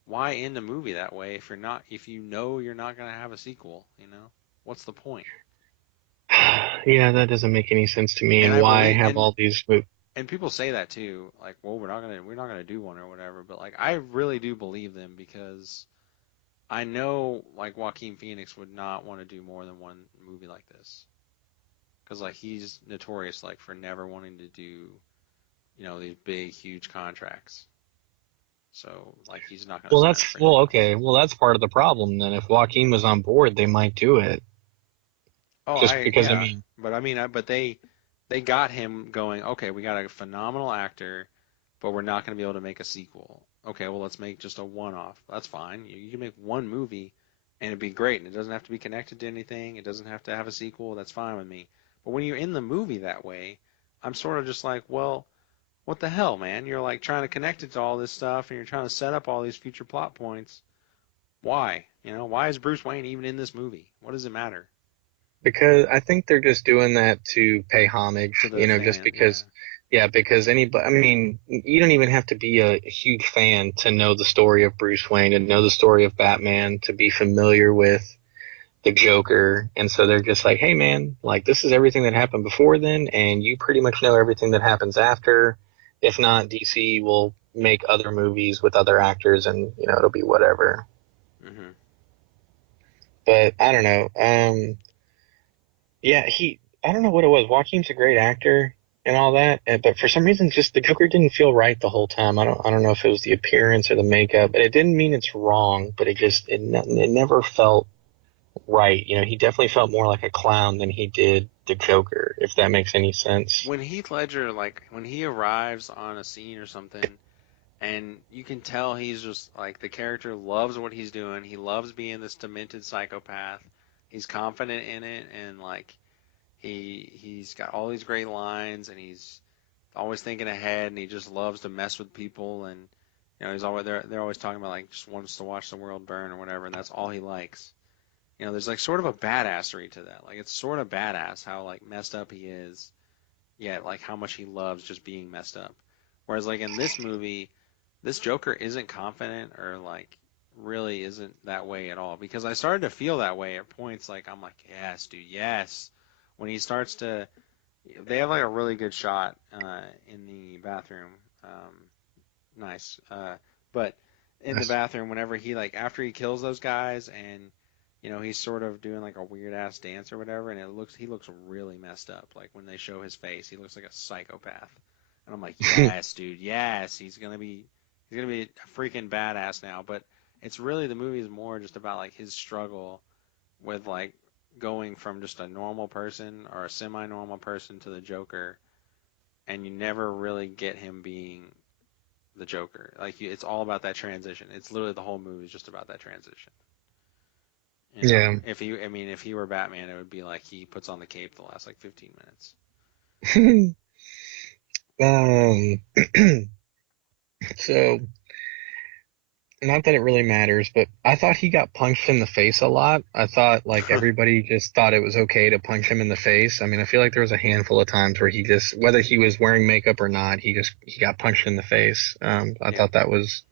why end a movie that way if you know you're not going to have a sequel, what's the point? Yeah, that doesn't make any sense to me. And And I why believe, have and all these? and people say that too, like, well, we're not gonna do one or whatever, but like, I really do believe them because I know like Joaquin Phoenix would not want to do more than one movie like this because like he's notorious like for never wanting to do these big huge contracts. So like he's not going to Well, sign up that's for well, anything else. okay. Well, that's part of the problem then. If Joaquin was on board, they might do it. Oh, Just I because, I yeah, mean, but I mean, but they got him going. Okay, we got a phenomenal actor, but we're not going to be able to make a sequel. Okay, well let's make just a one-off. That's fine. You can make one movie, and it'd be great, and it doesn't have to be connected to anything. It doesn't have to have a sequel. That's fine with me. But when you're in the movie that way, I'm sort of just like, well, what the hell, man? You're like trying to connect it to all this stuff, and you're trying to set up all these future plot points. Why? Why is Bruce Wayne even in this movie? What does it matter because I think they're just doing that to pay to homage, the just fan? Yeah. because, yeah, because anybody, I mean, you don't even have to be a huge fan to know the story of Bruce Wayne, to know the story of Batman, to be familiar with the Joker. And so they're just like, hey, man, like, this is everything that happened before then, and you pretty much know everything that happens after. If not, DC will make other movies with other actors, and, it'll be whatever. Hmm. But I don't know. Yeah, I don't know what it was. Joaquin's a great actor and all that, but for some reason, just the Joker didn't feel right the whole time. I don't know if it was the appearance or the makeup, but it didn't mean it's wrong, but it never felt right. He definitely felt more like a clown than he did the Joker, if that makes any sense. When Heath Ledger, like, when he arrives on a scene or something, and you can tell he's just like the character loves what he's doing. He loves being this demented psychopath. He's confident in it, and like he's got all these great lines, and he's always thinking ahead, and he just loves to mess with people, and You know, he's always they're always talking about like just wants to watch the world burn or whatever, and that's all he likes. You know, there's like sort of a badassery to that. Like it's sort of badass how like messed up he is, yet like how much he loves just being messed up. Whereas like in this movie, this Joker isn't confident or like really isn't that way at all. Because I started to feel that way at points. Like I'm like, yes, dude, yes. When he starts to, they have like a really good shot in the bathroom. Nice. But in the Yes. bathroom, whenever he like after he kills those guys and he's sort of doing like a weird ass dance or whatever, and he looks really messed up. Like when they show his face, he looks like a psychopath. And I'm like, yes, dude, yes, he's gonna be a freaking badass now. But it's really the movie is more just about like his struggle with like going from just a normal person or a semi-normal person to the Joker, and you never really get him being the Joker. Like it's all about that transition. It's literally the whole movie is just about that transition. You know, Yeah. I mean, if he were Batman, it would be like he puts on the cape the last like 15 minutes. Um, so not that it really matters, but I thought he got punched in the face a lot. I thought like everybody just thought it was okay to punch him in the face. I mean, I feel like there was a handful of times where he just, whether he was wearing makeup or not, he got punched in the face. I Yeah, thought that was,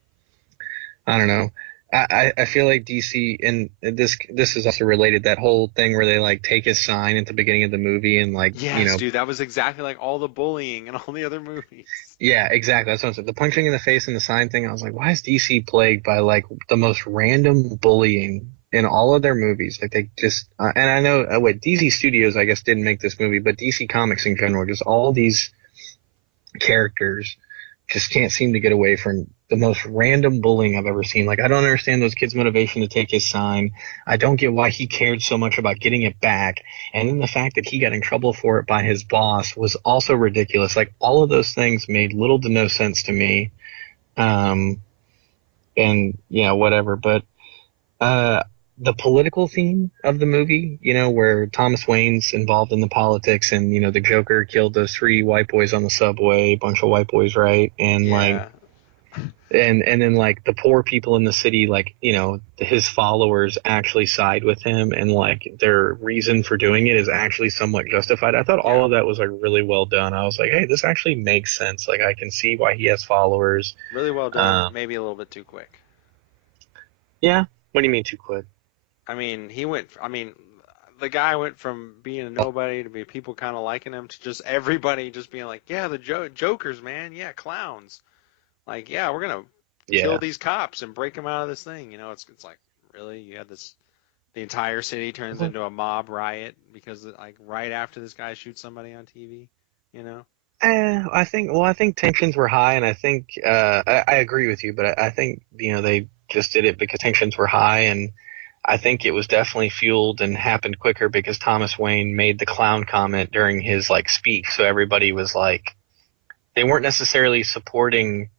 I don't know. I feel like DC, and this is also related, that whole thing where they like take his sign at the beginning of the movie and like, yes, dude, that was exactly like all the bullying and all the other movies. yeah, exactly. That's what I'm saying. The punching in the face and the sign thing, I was like, why is DC plagued by like the most random bullying in all of their movies? Like they just, and I know, wait, DC Studios, I guess, didn't make this movie, but DC Comics in general, just all these characters just can't seem to get away from the most random bullying I've ever seen. Like, I don't understand those kids' motivation to take his sign. I don't get why he cared so much about getting it back. And then the fact that he got in trouble for it by his boss was also ridiculous. Like, all of those things made little to no sense to me. Um, and, whatever. But, uh, the political theme of the movie, where Thomas Wayne's involved in the politics and, the Joker killed those three white boys on the subway, a bunch of white boys, right? And like, Yeah, and then like the poor people in the city, like his followers actually side with him, and like their reason for doing it is actually somewhat justified. I thought all yeah, of that was like really well done. I was like, hey, this actually makes sense. Like I can see why he has followers. really well done. um Maybe a little bit too quick. yeah, what do you mean too quick? I mean, the guy went from being a nobody to be people kind of liking him to just everybody just being like, yeah, the Jokers, man, yeah, clowns. Like, yeah, we're gonna kill Yeah. these cops and break them out of this thing. It's like really you had this the entire city turns into a mob riot because like right after this guy shoots somebody on TV, you know? I think tensions were high, and I think I agree with you, but I think they just did it because tensions were high, and I think it was definitely fueled and happened quicker because Thomas Wayne made the clown comment during his like speech, so everybody was like, they weren't necessarily supporting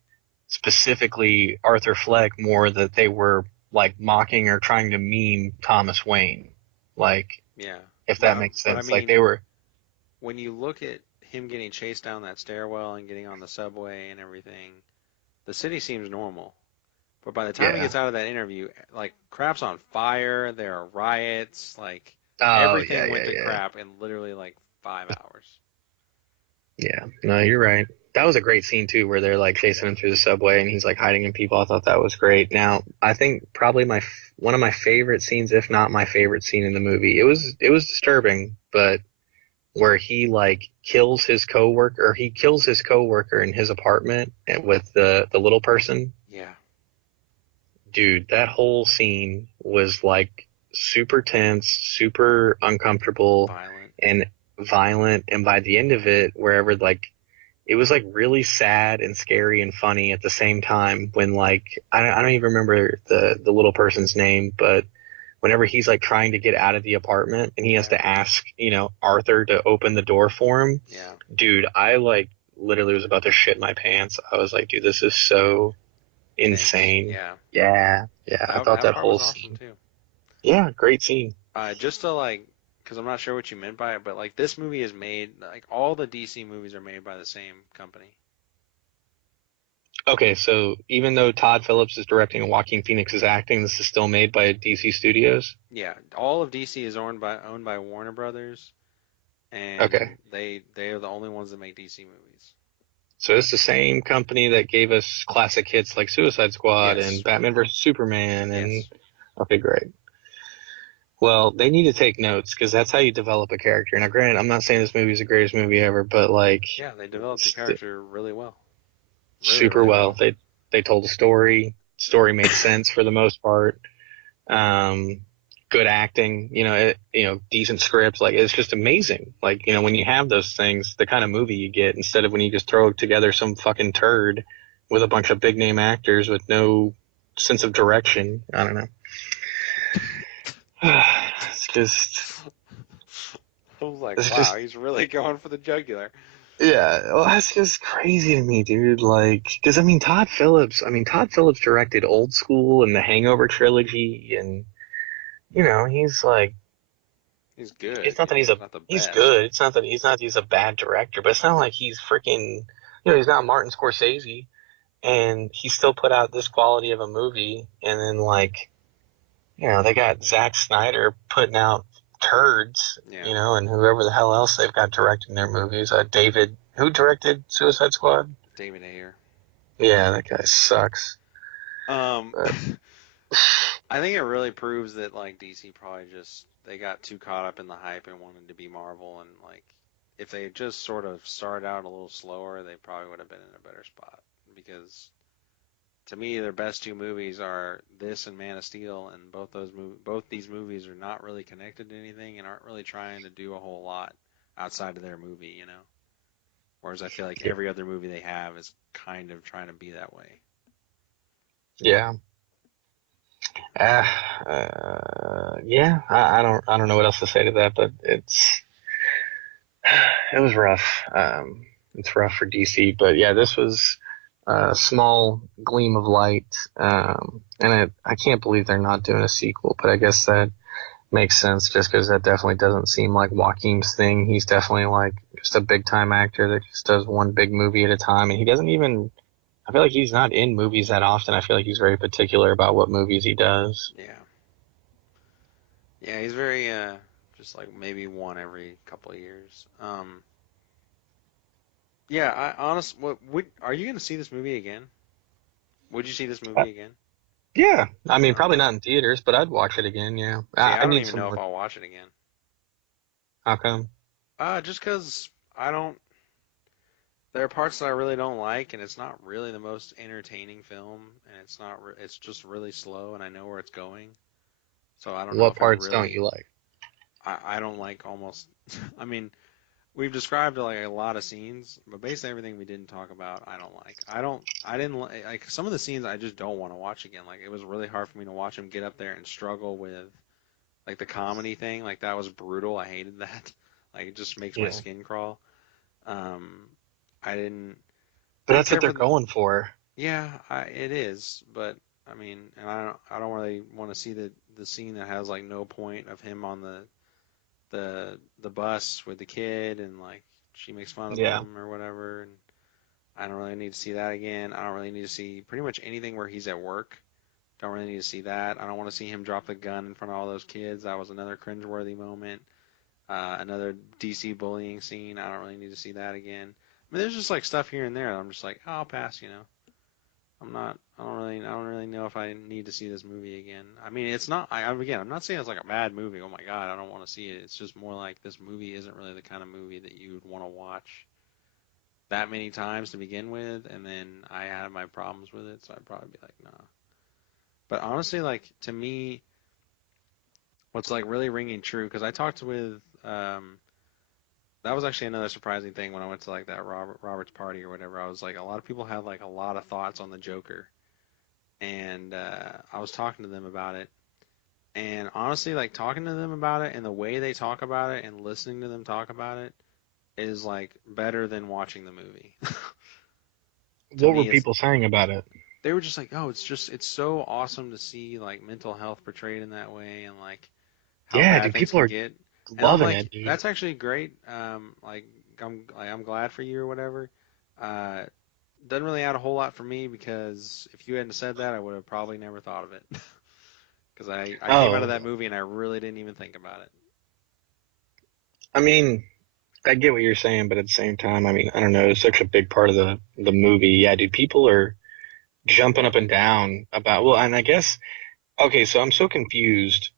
specifically Arthur Fleck, more that they were like mocking or trying to meme Thomas Wayne, like, Yeah. if that But makes but I sense, like they mean, were. when you look at him getting chased down that stairwell and getting on the subway and everything, the city seems normal. But by the time he Yeah. gets out of that interview, like crap's on fire, there are riots, like Oh yeah, everything yeah, went to yeah. crap in literally like 5 hours. Yeah, no, you're right. That was a great scene too, where they're like chasing him through the subway and he's like hiding in people. I thought that was great. Now, I think probably one of my favorite scenes, if not my favorite scene in the movie. It was disturbing, but where he like kills his coworker in his apartment with the little person. Yeah, Dude, that whole scene was like super tense, super uncomfortable, violent. and violent. And by the end of it, wherever like it was like really sad and scary and funny at the same time, when like I don't even remember the little person's name, but whenever he's like trying to get out of the apartment and he has Yeah, to ask, Arthur to open the door for him, yeah. dude, I like literally was about to shit my pants. I was like, dude, this is so Tense. insane. Yeah. Yeah, yeah. I thought That that part whole was awesome scene. too. Yeah, great scene. Just to like, because I'm not sure what you meant by it, but like this movie is made like all the DC movies are made by the same company. Okay, so even though Todd Phillips is directing and Joaquin Phoenix is acting, this is still made by DC Studios? Yeah, all of DC is owned by Warner Brothers, Okay. and they are the only ones that make DC movies. So it's the same company that gave us classic hits like Suicide Squad and Yes, Batman vs. Superman and yes, okay, great. Well, they need to take notes because that's how you develop a character. Now, granted, I'm not saying this movie is the greatest movie ever, but like yeah. They developed the it's character really well, really, super really well. well. They told a story. Story made sense for the most part. Um, Good acting. Decent script. Like it's just amazing. Like when you have those things, the kind of movie you get instead of when you just throw together some fucking turd with a bunch of big name actors with no sense of direction. I don't know. It's just I was like, it's wow, just he's really going for the jugular. Yeah, well, that's just crazy to me, dude. Like, because Todd Phillips directed Old School and the Hangover trilogy, and he's like, He's good. it's not that He's not the he's best. good. It's not that he's a bad director, but it's not like he's freaking, he's not Martin Scorsese, and he still put out this quality of a movie, and then like, they got Zack Snyder putting out turds, Yeah, and whoever the hell else they've got directing their movies. Who directed Suicide Squad? David Ayer. Yeah, that guy sucks. Um, But I think it really proves that like DC probably just they got too caught up in the hype and wanted to be Marvel, and like if they had just sort of started out a little slower, they probably would have been in a better spot. Because to me, their best two movies are this and Man of Steel, and both these movies are not really connected to anything and aren't really trying to do a whole lot outside of their movie. Whereas I feel like yeah, every other movie they have is kind of trying to be that way. yeah, yeah. I don't know what else to say to that, but it was rough. It's rough for DC, but yeah, this was a small gleam of light. And I can't believe they're not doing a sequel, but I guess that makes sense just because that definitely doesn't seem like Joaquin's thing. He's definitely like just a big time actor that just does one big movie at a time, and he doesn't even. I feel like he's not in movies that often. I feel like he's very particular about what movies he does. Yeah. Yeah, he's very just like maybe one every couple of years. Yeah, I honest what would are you gonna see this movie again? Would you see this Uh, movie again? yeah, I mean, probably Okay. not in theaters, but I'd watch it again. Yeah, See, I I don't need even some know if more. I'll watch it again. How come? Just 'cause I don't there are parts that I really don't like, and it's not really the most entertaining film, and it's just really slow, and I know where it's going. So I don't know What if I parts don't really you like? I don't like almost I mean we've described like a lot of scenes, but basically everything we didn't talk about, I don't like. I didn't like some of the scenes I just don't want to watch again. Like it was really hard for me to watch him get up there and struggle with like the comedy thing. Like that was brutal. I hated that. Like it just makes my Yeah, skin crawl. Um, but I didn't that's what care they're for the, going for. yeah, it is, but I mean, and I don't really want to see the scene that has like no point of him on the bus with the kid and like she makes fun of Yeah, him or whatever, and I don't really need to see that again. I don't really need to see pretty much anything where he's at work. Don't really need to see that. I don't want to see him drop the gun in front of all those kids. That was another cringeworthy moment. Another DC bullying scene. I don't really need to see that again. I mean, there's just like stuff here and there. I'm just like, oh, I'll pass. I'm not. I don't really know if I need to see this movie again. I mean, it's not. Again, I'm not saying it's like a bad movie. Oh my God, I don't want to see it. It's just more like this movie isn't really the kind of movie that you would want to watch that many times to begin with, and then I had my problems with it, so I'd probably be like, nah. But honestly, like to me, what's like really ringing true because I talked with that was actually another surprising thing when I went to like that Robert's party or whatever. I was like, a lot of people had like a lot of thoughts on the Joker, and I was talking to them about it. And honestly, like talking to them about it and the way they talk about it and listening to them talk about it is like better than watching the movie. To what were me, it's people saying about it? they were just like, oh, it's so awesome to see like mental health portrayed in that way and like how Yeah, bad dude, things people can are get. And I'm loving like, it, dude. that's actually great. I'm glad for you or whatever. doesn't really add a whole lot for me because if you hadn't said that, I would have probably never thought of it. Because I came out of Oh, that movie and I really didn't even think about it. I mean, I get what you're saying, but at the same time, I mean, I don't know. It's such a big part of the movie. Yeah, dude, people are jumping up and down about. Well, and I guess okay. So I'm so confused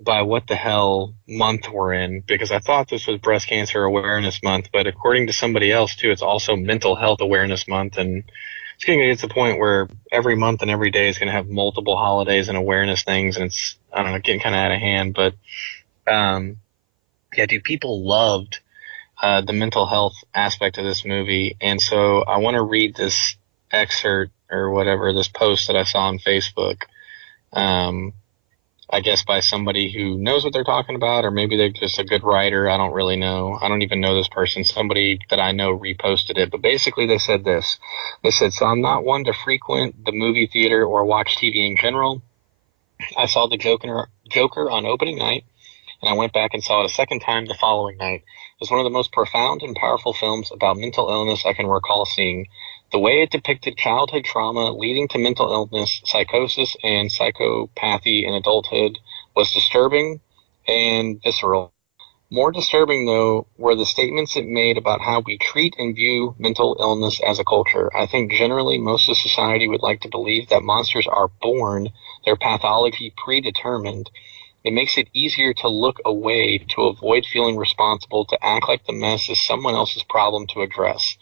by what the hell month we're in because I thought this was Breast Cancer Awareness Month, but according to somebody else too, it's also Mental Health Awareness Month, and it's going to get to the point where every month and every day is going to have multiple holidays and awareness things, and it's I don't know, getting kind of out of hand. But um, yeah, dude, people loved the mental health aspect of this movie. And so I want to read this excerpt or whatever, this post that I saw on Facebook. Um, I guess by somebody who knows what they're talking about, or maybe they're just a good writer. I don't really know. I don't even know this person. Somebody that I know reposted it. But basically, they said this. They said, so I'm not one to frequent the movie theater or watch TV in general. I saw the Joker on opening night and I went back and saw it a second time the following night. It was one of the most profound and powerful films about mental illness I can recall seeing. The way it depicted childhood trauma leading to mental illness, psychosis, and psychopathy in adulthood was disturbing and visceral. More disturbing, though, were the statements it made about how we treat and view mental illness as a culture. I think generally most of society would like to believe that monsters are born, their pathology predetermined. It makes it easier to look away, to avoid feeling responsible, to act like the mess is someone else's problem to address.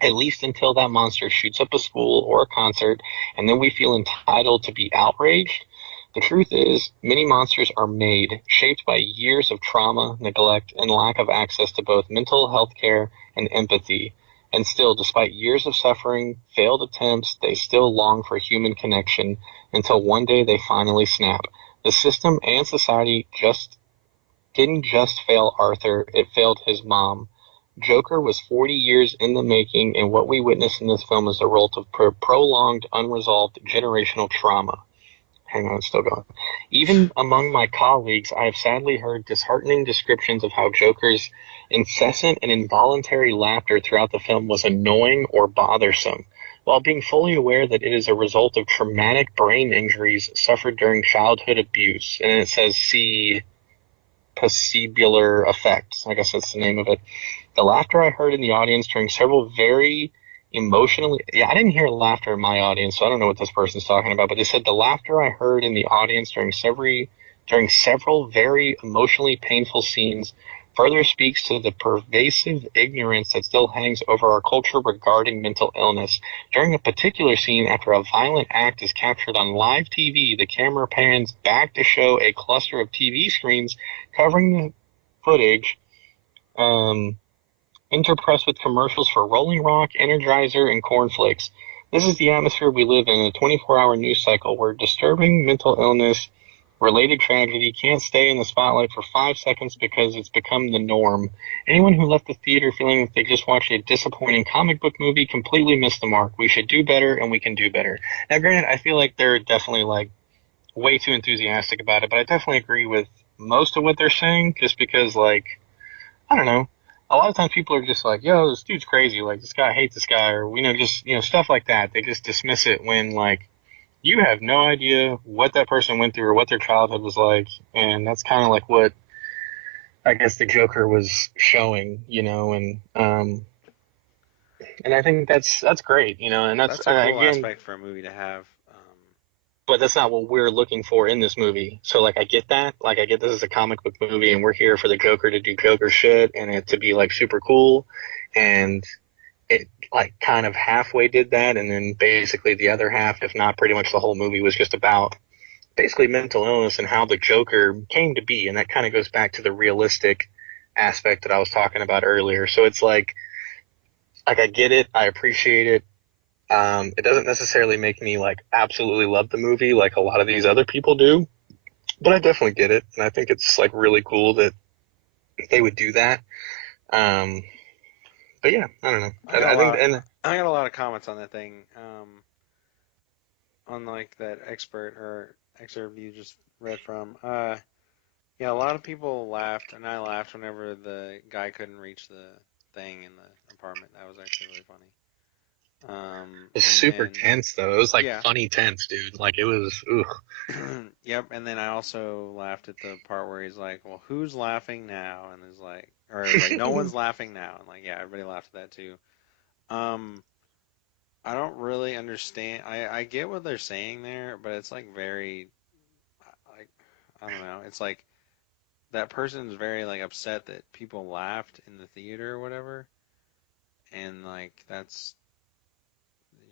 At least until that monster shoots up a school or a concert, and then we feel entitled to be outraged. The truth is, many monsters are made, shaped by years of trauma, neglect, and lack of access to both mental health care and empathy. And still, despite years of suffering, failed attempts, they still long for human connection until one day they finally snap. The system and society didn't just fail Arthur, it failed his mom. Joker was 40 years in the making, and what we witness in this film is the result of prolonged, unresolved generational trauma. Hang on, it's still going. Even among my colleagues, I have sadly heard disheartening descriptions of how Joker's incessant and involuntary laughter throughout the film was annoying or bothersome, while being fully aware that it is a result of traumatic brain injuries suffered during childhood abuse. And it says, see Possibular Effect. I guess that's the name of it. The laughter I heard in the audience during several very emotionally, yeah, I didn't hear laughter in my audience, so I don't know what this person's talking about, but they said the laughter I heard in the audience during several very emotionally painful scenes further speaks to the pervasive ignorance that still hangs over our culture regarding mental illness. During a particular scene, after a violent act is captured on live TV, the camera pans back to show a cluster of TV screens covering the footage. Um, Interpressed with commercials for Rolling Rock, Energizer, and cornflakes. This is the atmosphere we live in, a 24-hour news cycle where disturbing mental illness related tragedy can't stay in the spotlight for 5 seconds because it's become the norm. Anyone who left the theater feeling that they just watched a disappointing comic book movie completely missed the mark. We should do better, and we can do better. Now, granted, I feel like they're definitely like way too enthusiastic about it, but I definitely agree with most of what they're saying just because like I don't know. A lot of times people are just like, yo, this dude's crazy. Like, this guy hates this guy, or, just, stuff like that. They just dismiss it when, like, you have no idea what that person went through or what their childhood was like. And that's kind of like what I guess the Joker was showing, and I think that's great, and that's, That's a cool again, aspect for a movie to have. but that's not what we're looking for in this movie. So, like, I get that. Like, I get this is a comic book movie, and we're here for the Joker to do Joker shit and it to be, like, super cool. And it like kind of halfway did that, and then basically the other half, if not pretty much the whole movie, was just about basically mental illness and how the Joker came to be, and that kind of goes back to the realistic aspect that I was talking about earlier. So it's like I get it, I appreciate it. It doesn't necessarily make me like absolutely love the movie like a lot of these other people do, but I definitely get it, and I think it's like really cool that they would do that. Um, but yeah, I don't know. I got a I think, lot. and I got a lot of comments on that thing. On like that expert or excerpt you just read from. Yeah, a lot of people laughed, and I laughed whenever the guy couldn't reach the thing in the apartment. That was actually really funny. It was And super then tense though. It was like yeah, funny tense, dude. Like it was. Ugh. yep. And then I also laughed at the part where he's like, "Well, who's laughing now?" And he's like, or it was like, "No one's laughing now." And like, yeah, everybody laughed at that too. Um, I don't really understand. I get what they're saying there, but it's like very like I don't know. It's like that person's very like upset that people laughed in the theater or whatever, and like that's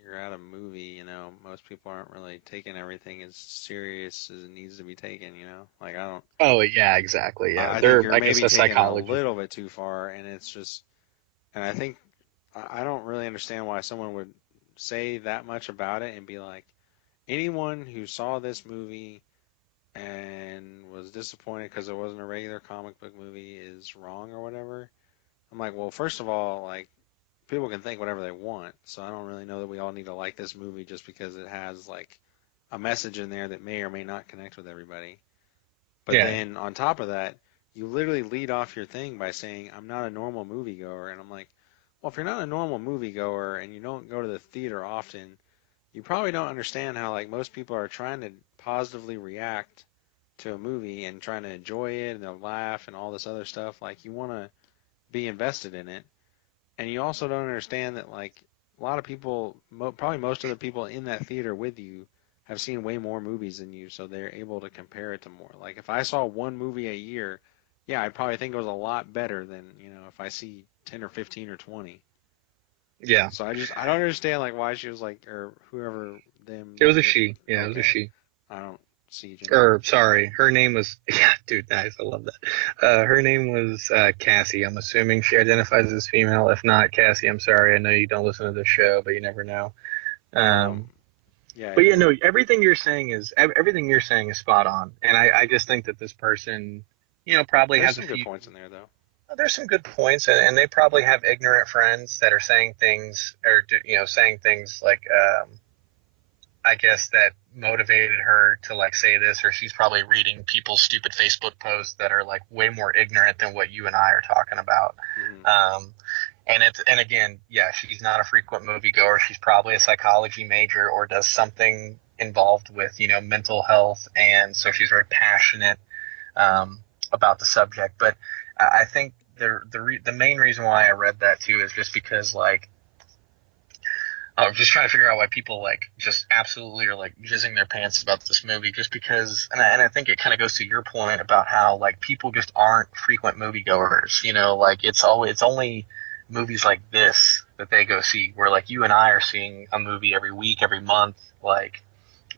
you're at a movie, you know. Most people aren't really taking everything as serious as it needs to be taken, you know. Like I don't. Oh yeah, exactly. Yeah, I think they're you're I guess maybe a taking it a psychology. little bit too far, and it's just. And I think I don't really understand why someone would say that much about it and be like, anyone who saw this movie and was disappointed because it wasn't a regular comic book movie is wrong or whatever. I'm like, well, first of all, like people can think whatever they want, so I don't really know that we all need to like this movie just because it has like a message in there that may or may not connect with everybody. But Yeah, then on top of that, you literally lead off your thing by saying, I'm not a normal moviegoer. And I'm like, well, if you're not a normal moviegoer and you don't go to the theater often, you probably don't understand how like most people are trying to positively react to a movie and trying to enjoy it and they'll laugh and all this other stuff. Like you want to be invested in it, and you also don't understand that like a lot of people, probably most of the people in that theater with you, have seen way more movies than you, so they're able to compare it to more. Like if I saw one movie a year, yeah, I'd probably think it was a lot better than if I see 10 or 15 or 20. yeah. So I don't understand like why she was like or whoever them It was a it, she. Yeah, it was a okay, she. I don't see gender. Or sorry, her name was. Yeah, dude, nice. I love that. Her name was Cassie. I'm assuming she identifies as female. If not, Cassie, I'm sorry. I know you don't listen to the show, but you never know. Um, Um, yeah, I but yeah, do. no, everything you're saying is spot on, and I just think that this person, probably There's has a some good few. points in there though. There's some good points, and they probably have ignorant friends that are saying things, or saying things like, I guess that motivated her to like say this, or she's probably reading people's stupid Facebook posts that are like way more ignorant than what you and I are talking about. Hmm. Um, and again, yeah, she's not a frequent moviegoer. She's probably a psychology major or does something involved with mental health, and so she's very passionate about the subject. But I think the main reason why I read that too is just because like I'm just trying to figure out why people like just absolutely are like jizzing their pants about this movie just because, and I think it kind of goes to your point about how like people just aren't frequent moviegoers. Like it's only movies like this that they go see. Where like you and I are seeing a movie every week, every month. Like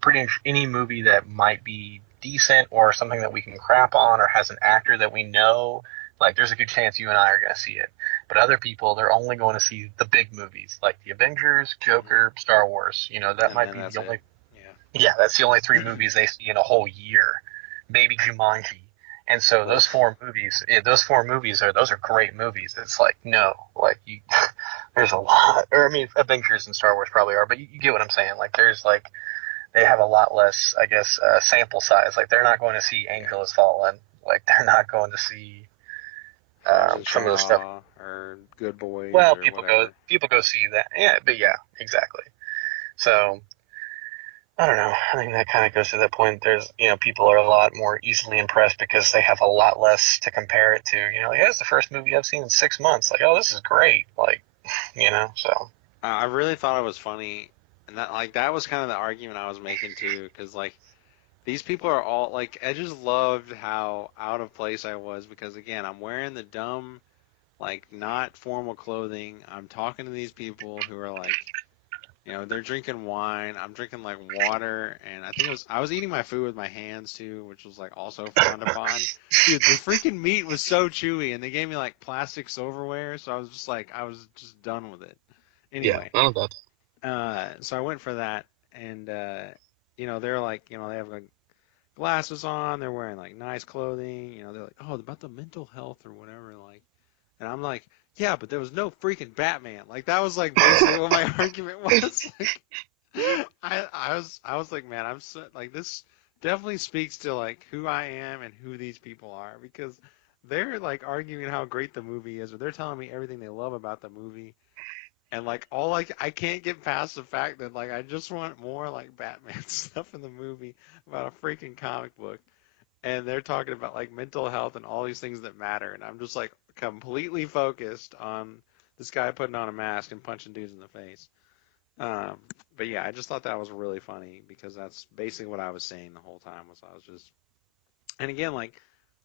pretty much any movie that might be decent or something that we can crap on or has an actor that we know, like there's a good chance you and I are going to see it. But other people, they're only going to see the big movies like the Avengers, Hmm. Joker, Star Wars. That And might then be that's the it. only, yeah, that's the only three Yeah. movies they see in a whole year. Maybe Jumanji. And so those Oof. four movies, those are great movies. It's like no, like you, there's a lot, or I mean, Avengers and Star Wars probably are, but you get what I'm saying. Like there's like they have a lot less, I guess, sample size. Like they're not going to see Yeah. Angel Has Fallen. Like they're not going to see Hobbs and some of the stuff. Shaw or Good Boys Well, or people whatever. go see that. Yeah, but yeah, exactly. So I don't know. I think that kind of goes to that point. There's people are a lot more easily impressed because they have a lot less to compare it to. Like it's the first movie I've seen in 6 months. Like oh, this is great. Like so I really thought it was funny, and that was kind of the argument I was making too, because like these people are all like I just loved how out of place I was because again I'm wearing the dumb like not formal clothing. I'm talking to these people who are like they're drinking wine. I'm drinking like water, and I think I was eating my food with my hands too, which was like also frowned upon. Dude, the freaking meat was so chewy, and they gave me like plastic silverware, so I was just done with it. yeah, Anyway, I don't know. so I went for that, and they're like, they have like glasses on, they're wearing like nice clothing, they're like, oh, about the mental health or whatever, like, and I'm like, yeah, but there was no freaking Batman. Like that was like basically what my argument was. Like, I was like, man, I'm so like this definitely speaks to like who I am and who these people are because they're like arguing how great the movie is, or they're telling me everything they love about the movie, And like all I can't get past the fact that like I just want more like Batman stuff in the movie about a freaking comic book. And they're talking about like mental health and all these things that matter, and I'm just like completely focused on this guy putting on a mask and punching dudes in the face. Um, but yeah, I just thought that was really funny because that's basically what I was saying the whole time was I was just, and again, like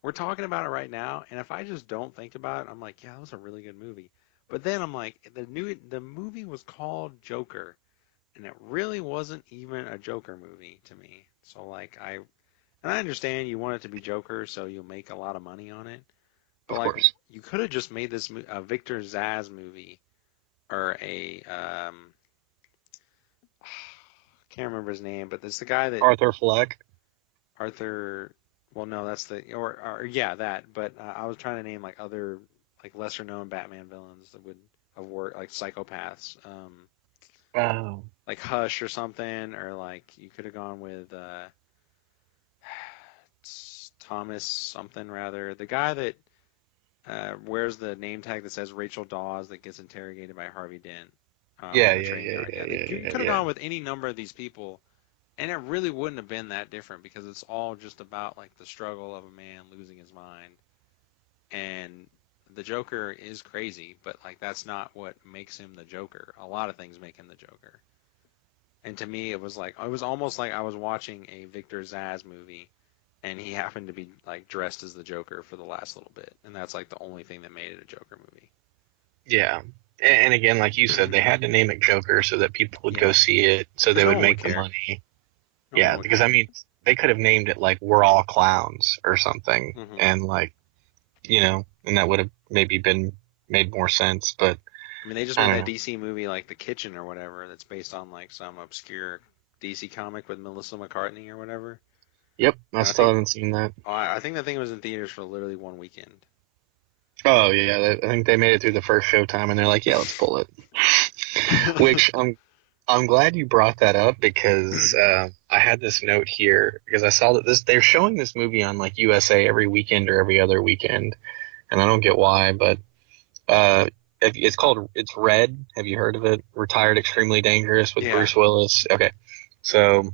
we're talking about it right now, and if I just don't think about it, I'm like, yeah, that was a really good movie. But then I'm like, the movie was called Joker, and it really wasn't even a Joker movie to me. So like and I understand you want it to be Joker, so you'll make a lot of money on it. But Of like, course. you could have just made this a Victor Zsasz movie or a can't remember his name, but it's the guy that Arthur Fleck. Arthur. Well, no, that's the or yeah that. But I was trying to name like other like lesser known Batman villains that would have worked like psychopaths, Oh. like Hush or something, or like you could have gone with Thomas something rather. The guy that wears the name tag that says Rachel Dawes that gets interrogated by Harvey Dent Yeah, on the yeah, train yeah, car. yeah, Yeah, yeah, you yeah, could have yeah. gone with any number of these people, and it really wouldn't have been that different because it's all just about like the struggle of a man losing his mind. And the Joker is crazy, but like that's not what makes him the Joker. A lot of things make him the Joker. And to me, it was almost like I was watching a Victor Zsasz movie, and he happened to be like dressed as the Joker for the last little bit, and that's like the only thing that made it a Joker movie. Yeah. And again, like you said, they had to name it Joker so that people would go Yeah, see it, so because they no would one would make the care. money. No one Yeah, would because I care. mean, they could have named it like "We're All Clowns" or something, Hmm. and like, and that would have maybe been made more sense. But I mean, they just I made don't that know. DC movie like The Kitchen or whatever that's based on like some obscure DC comic with Melissa McCartney or whatever. Yep, I And I still think haven't seen that. I think that thing was in theaters for literally one weekend. Oh yeah, I think they made it through the first showtime, and they're like, "Yeah, let's pull it." Which I'm glad you brought that up because I had this note here because I saw that they're showing this movie on like USA every weekend or every other weekend, and I don't get why, but uh, it's Red. Have you heard of it? Retired Extremely Dangerous with Yeah. Bruce Willis. Okay, so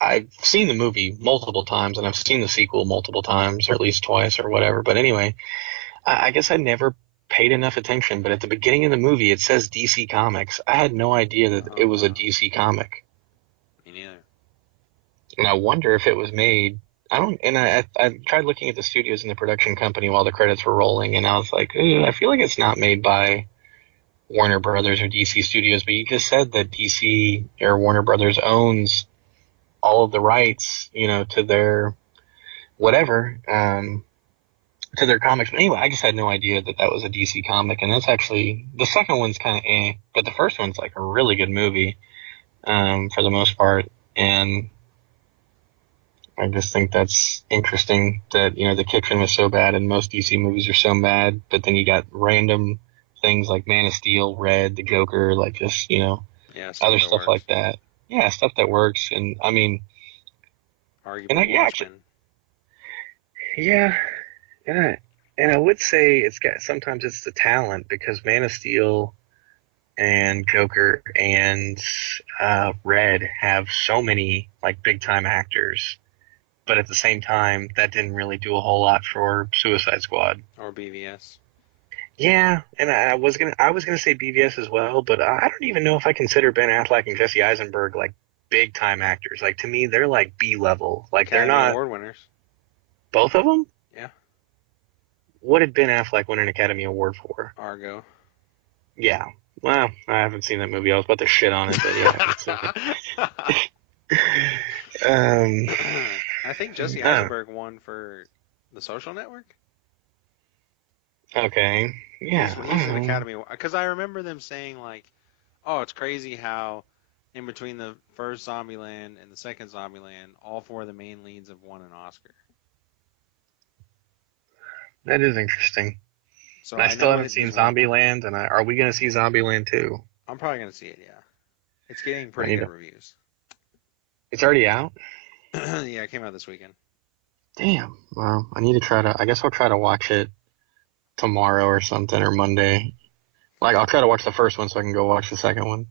I've seen the movie multiple times and I've seen the sequel multiple times or at least twice or whatever. But anyway, I guess I never paid enough attention. But at the beginning of the movie, it says DC Comics. I had no idea that it Oh was a wow. DC comic, Me neither. and I wonder if it was made. I don't, and I tried looking at the studios and the production company while the credits were rolling, and I was like, I feel like it's not made by Warner Brothers or DC Studios. But you just said that DC or Warner Brothers owns all of the rights, to their whatever, to their comics. But anyway, I just had no idea that that was a DC comic, and that's actually the second one's kind of but the first one's like a really good movie, for the most part, and I just think that's interesting that The Kitchen was so bad, and most DC movies are so bad, but then you got random things like Man of Steel, Red, The Joker, like just Yeah, stuff other that stuff like works. that. Yeah, stuff that works, and I mean, Arguably yeah, actually, Watchmen. yeah, yeah, and I would say it's got sometimes it's the talent because Man of Steel and Joker and Red have so many like big time actors, but at the same time, that didn't really do a whole lot for Suicide Squad. Or BVS. Yeah, and I was gonna say BVS as well, but I don't even know if I consider Ben Affleck and Jesse Eisenberg like big time actors. Like to me, they're like B level. Like they're Academy not Award winners. both of them. Yeah. What did Ben Affleck win an Academy Award for? Argo. Yeah. Well, I haven't seen that movie. I was about to shit on it, but yeah, I haven't seen it. Um, I think Jesse oh, Eisenberg won for The Social Network. okay. Yeah, I He's don't an know. Academy because I remember them saying like, "Oh, it's crazy how in between the first Zombieland and the second Zombieland, all four of the main leads have won an Oscar." That is interesting. So And I I still know haven't it seen just went. Zombieland, and are we gonna see Zombieland too? I'm probably gonna see it. Yeah, it's getting I pretty need good to. reviews. It's already out. Yeah, it came out this weekend. Damn. Well, I need to try to. I guess I'll try to watch it tomorrow or something or Monday. Like, I'll try to watch the first one so I can go watch the second one.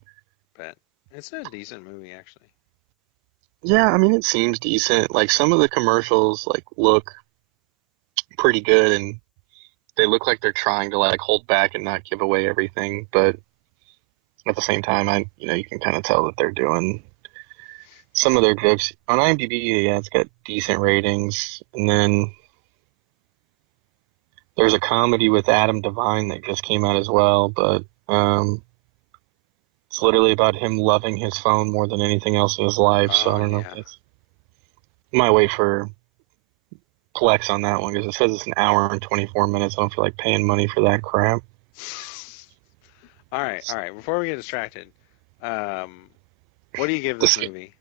But it's a decent movie, actually. Yeah, I mean, it seems decent. Like, some of the commercials, like, look pretty good, and they look like they're trying to, like, hold back and not give away everything, but at the same time, you can kind of tell that they're doing some of their jokes. On IMDb, yeah, it's got decent ratings, and then there's a comedy with Adam Devine that just came out as well, but it's literally about him loving his phone more than anything else in his life. So I Oh don't know if yeah. that's. I might wait for Plex on that one because it says it's an hour and 24 minutes. I don't feel like paying money for that crap. All right, all right. Before we get distracted, um, what do you give The this movie?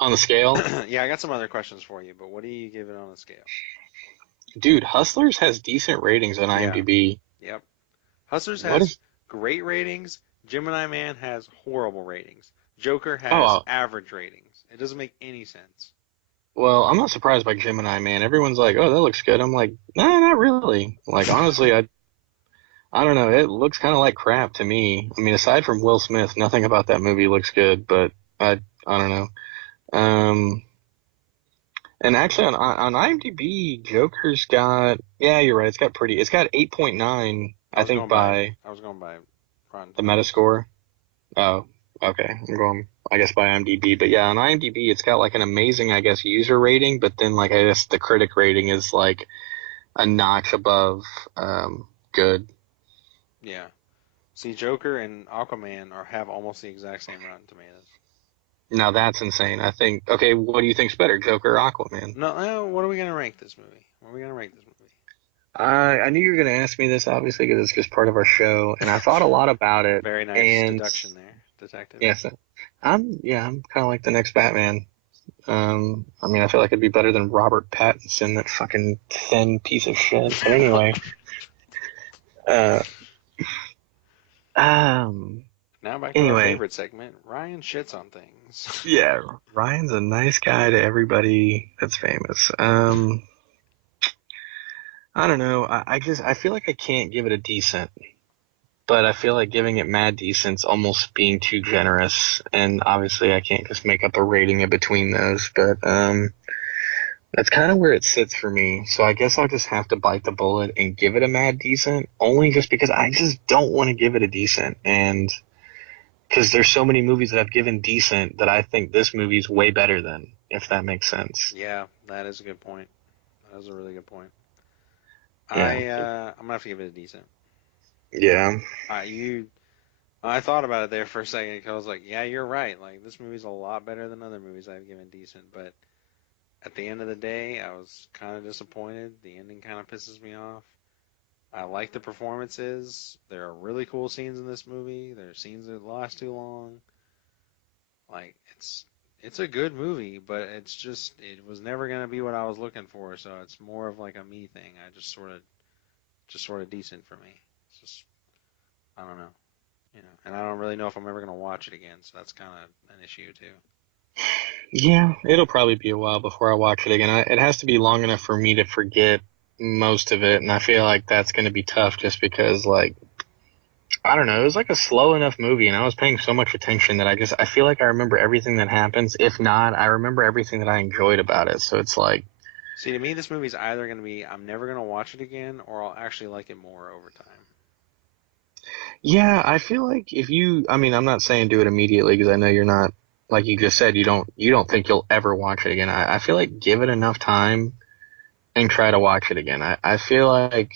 on the scale, Yeah, I got some other questions for you, but what do you give it on a scale? dude, Hustlers has decent ratings on Yeah. IMDb. Yep. Hustlers What has is? great ratings. Gemini Man has horrible ratings. Joker has Oh, average ratings. It doesn't make any sense. well, I'm not surprised by Gemini Man. Everyone's like, "Oh, that looks good." I'm like, "No, not really." Like, honestly, I don't know. It looks kind of like crap to me. I mean, aside from Will Smith, nothing about that movie looks good. But I don't know. Um, and actually on IMDb, Joker's got yeah, you're right. It's got 8.9, I I was think, going by by I was going by Rotten the Tomatoes. Metascore. Oh, okay. I'm going, I guess, by IMDb. But yeah, on IMDb, it's got like an amazing, I guess, user rating. But then, like, I guess the critic rating is like a notch above good. Yeah. See, Joker and Aquaman have almost the exact same Rotten Tomatoes. Now that's insane. I think. Okay, what do you think's better, Joker or Aquaman? No, no, what are we gonna rank this movie? What are we gonna rank this movie? I knew you were going to ask me this, obviously, because it's just part of our show, and I thought a lot about it. Very nice And deduction there, detective. yes, I'm kind of like the next Batman. I mean, I feel like it'd be better than Robert Pattinson, that fucking thin piece of shit. But anyway, uh, um, Now back to our anyway, favorite segment. Ryan shits on things. yeah, Ryan's a nice guy to everybody that's famous. I don't know. I feel like I can't give it a decent, but I feel like giving it mad decent's almost being too generous, and obviously I can't just make up a rating in between those. But that's kind of where it sits for me. So I guess I'll just have to bite the bullet and give it a mad decent, only just because I just don't want to give it a decent, and because there's so many movies that I've given decent that I think this movie's way better than, if that makes sense. Yeah, that is a good point. That is a really good point. Yeah, I'm gonna have to give it a decent. yeah, You I thought about it there for a second 'cause I was like, yeah, you're right. Like this movie's a lot better than other movies I've given decent, but at the end of the day, I was kind of disappointed. The ending kind of pisses me off. I like the performances. There are really cool scenes in this movie. There are scenes that last too long. Like it's a good movie, but it was never gonna be what I was looking for. So it's more of like a me thing. I just sort of decent for me. It's just I don't know, and I don't really know if I'm ever gonna watch it again. So that's kind of an issue too. yeah. It'll probably be a while before I watch it again. It has to be long enough for me to forget most of it, and I feel like that's going to be tough just because, like, I don't know. It was like a slow enough movie, and I was paying so much attention that I feel like I remember everything that happens. If not, I remember everything that I enjoyed about it. So it's like, See, to me, this movie's either gonna be I'm never gonna watch it again, or I'll actually like it more over time. yeah, I feel like if you, I mean, I'm not saying do it immediately because I know you're not, like you just said, you don't think you'll ever watch it again. I feel like give it enough time and try to watch it again. I feel like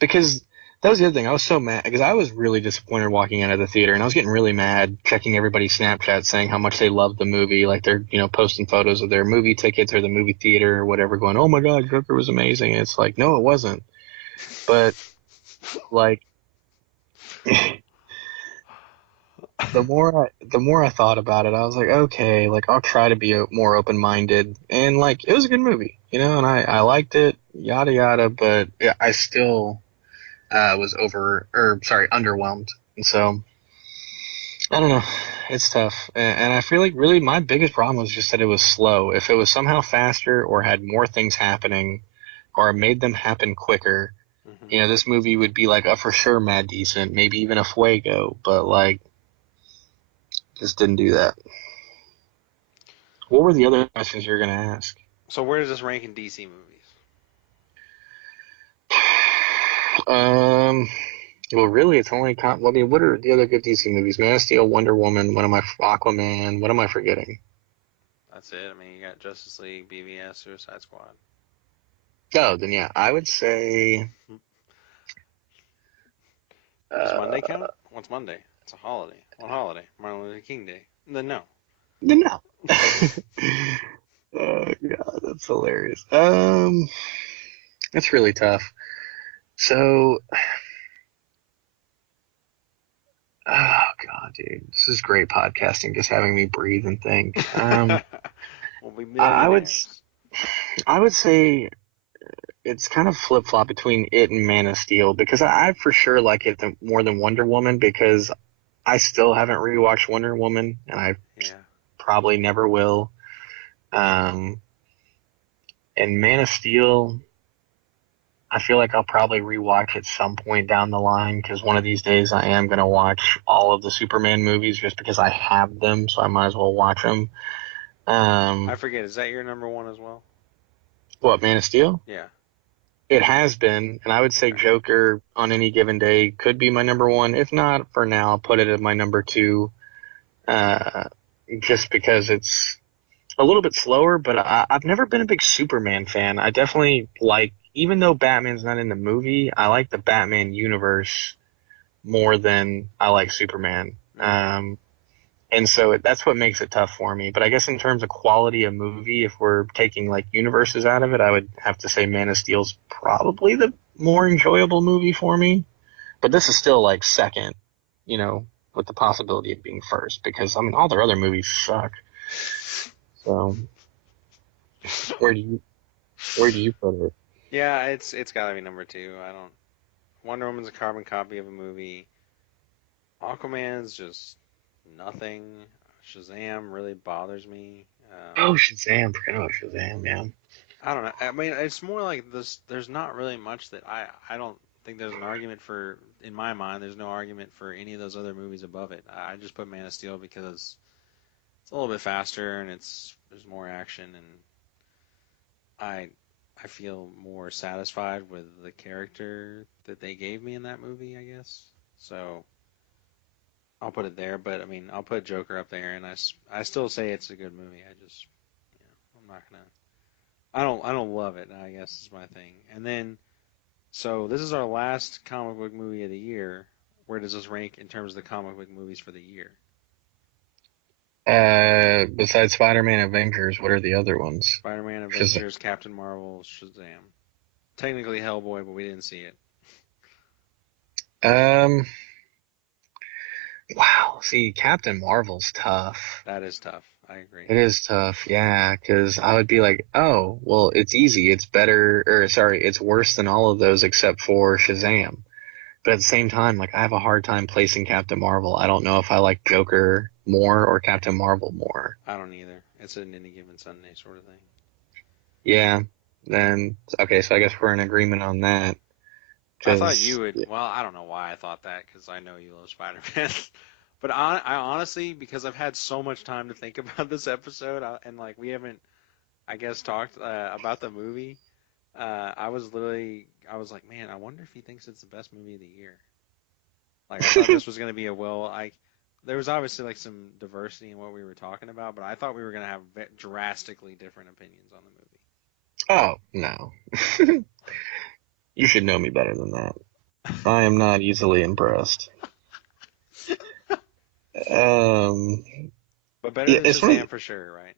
because that was the other thing. I was so mad because I was really disappointed walking out of the theater, and I was getting really mad checking everybody's Snapchat saying how much they loved the movie, like they're posting photos of their movie tickets or the movie theater or whatever, going, "Oh my God, Joker was amazing." And it's like, no, it wasn't. But like the more I thought about it, I was like, okay, like I'll try to be more open minded, and like it was a good movie, and I liked it, yada yada, but yeah, I still was underwhelmed, and so I don't know, it's tough, and I feel like really my biggest problem was just that it was slow. If it was somehow faster or had more things happening, or made them happen quicker, Hmm. This movie would be like a for sure Mad Decent, maybe even a Fuego, but like just didn't do that. What were the other questions you were gonna ask? So where does this rank in DC movies? Um, well, really, it's only I mean, what are the other good DC movies? Man of Steel, Wonder Woman. What am I? Aquaman. What am I forgetting? That's it. I mean, you got Justice League, BVS, Suicide Squad. Oh, then yeah, I would say. Does Monday Uh, count? What's Monday? It's a holiday. What holiday? Martin Luther King Day. Then no. no. Oh God, that's hilarious. That's really tough. So, oh God, dude, this is great podcasting. Just having me breathe and think. We'll be I would, millionaires. I would say it's kind of flip flop between it and Man of Steel because I for sure like it more than Wonder Woman because I still haven't rewatched Wonder Woman and I Yeah. probably never will. Um, and Man of Steel, I feel like I'll probably rewatch at some point down the line because one of these days I am gonna watch all of the Superman movies just because I have them, so I might as well watch them. I Um, forget. Is that your number one as well? what Man of Steel? Yeah. It has been, and I would say Okay. Joker on any given day could be my number one. If not, for now, I'll put it at my number two, uh, just because it's a little bit slower. But I've never been a big Superman fan. I definitely like, even though Batman's not in the movie, I like the Batman universe more than I like Superman. Mm. And so that's what makes it tough for me. But I guess in terms of quality of movie, if we're taking like universes out of it, I would have to say Man of Steel's probably the more enjoyable movie for me. But this is still like second, you know, with the possibility of being first because I mean all their other movies suck. So where do you where do you put it? Yeah, it's gotta be number two. I don't. Wonder Woman's a carbon copy of a movie. Aquaman's just nothing. Shazam really bothers me. Oh, Shazam! Forget about Shazam, man. I don't know. I mean, it's more like this. There's not really much that I don't think there's an argument for. In my mind, there's no argument for any of those other movies above it. I just put Man of Steel because it's a little bit faster and there's more action and I I feel more satisfied with the character that they gave me in that movie, I guess. So I'll put it there, but I mean, I'll put Joker up there, and I still say it's a good movie. I just, I'm not gonna, I don't love it. I guess is my thing. And then, so this is our last comic book movie of the year. Where does this rank in terms of the comic book movies for the year? Besides Spider-Man, Avengers, what are the other ones? Spider-Man, Shazam. Avengers, Captain Marvel, Shazam. Technically Hellboy, but we didn't see it. Um, wow. See, Captain Marvel's tough. That is tough. I agree. It is tough, yeah, because I would be like, oh, well, it's easy. It's better, or sorry, it's worse than all of those except for Shazam. But at the same time, like, I have a hard time placing Captain Marvel. I don't know if I like Joker more or Captain Marvel more. I don't either. It's an any given Sunday sort of thing. Yeah, then, okay, so I guess we're in agreement on that. I thought you Because, would. Well, I don't know why I thought that because I know you love Spider-Man. But I honestly, because I've had so much time to think about this episode, and like we haven't, I guess, talked about the movie. I was like, man, I wonder if he thinks it's the best movie of the year. Like, I thought this was gonna be a there was obviously like some diversity in what we were talking about, but I thought we were gonna have drastically different opinions on the oh, no. You should know me better than that. I am not easily impressed. movie. Um, But better yeah, than as far as Shazam for sure, right?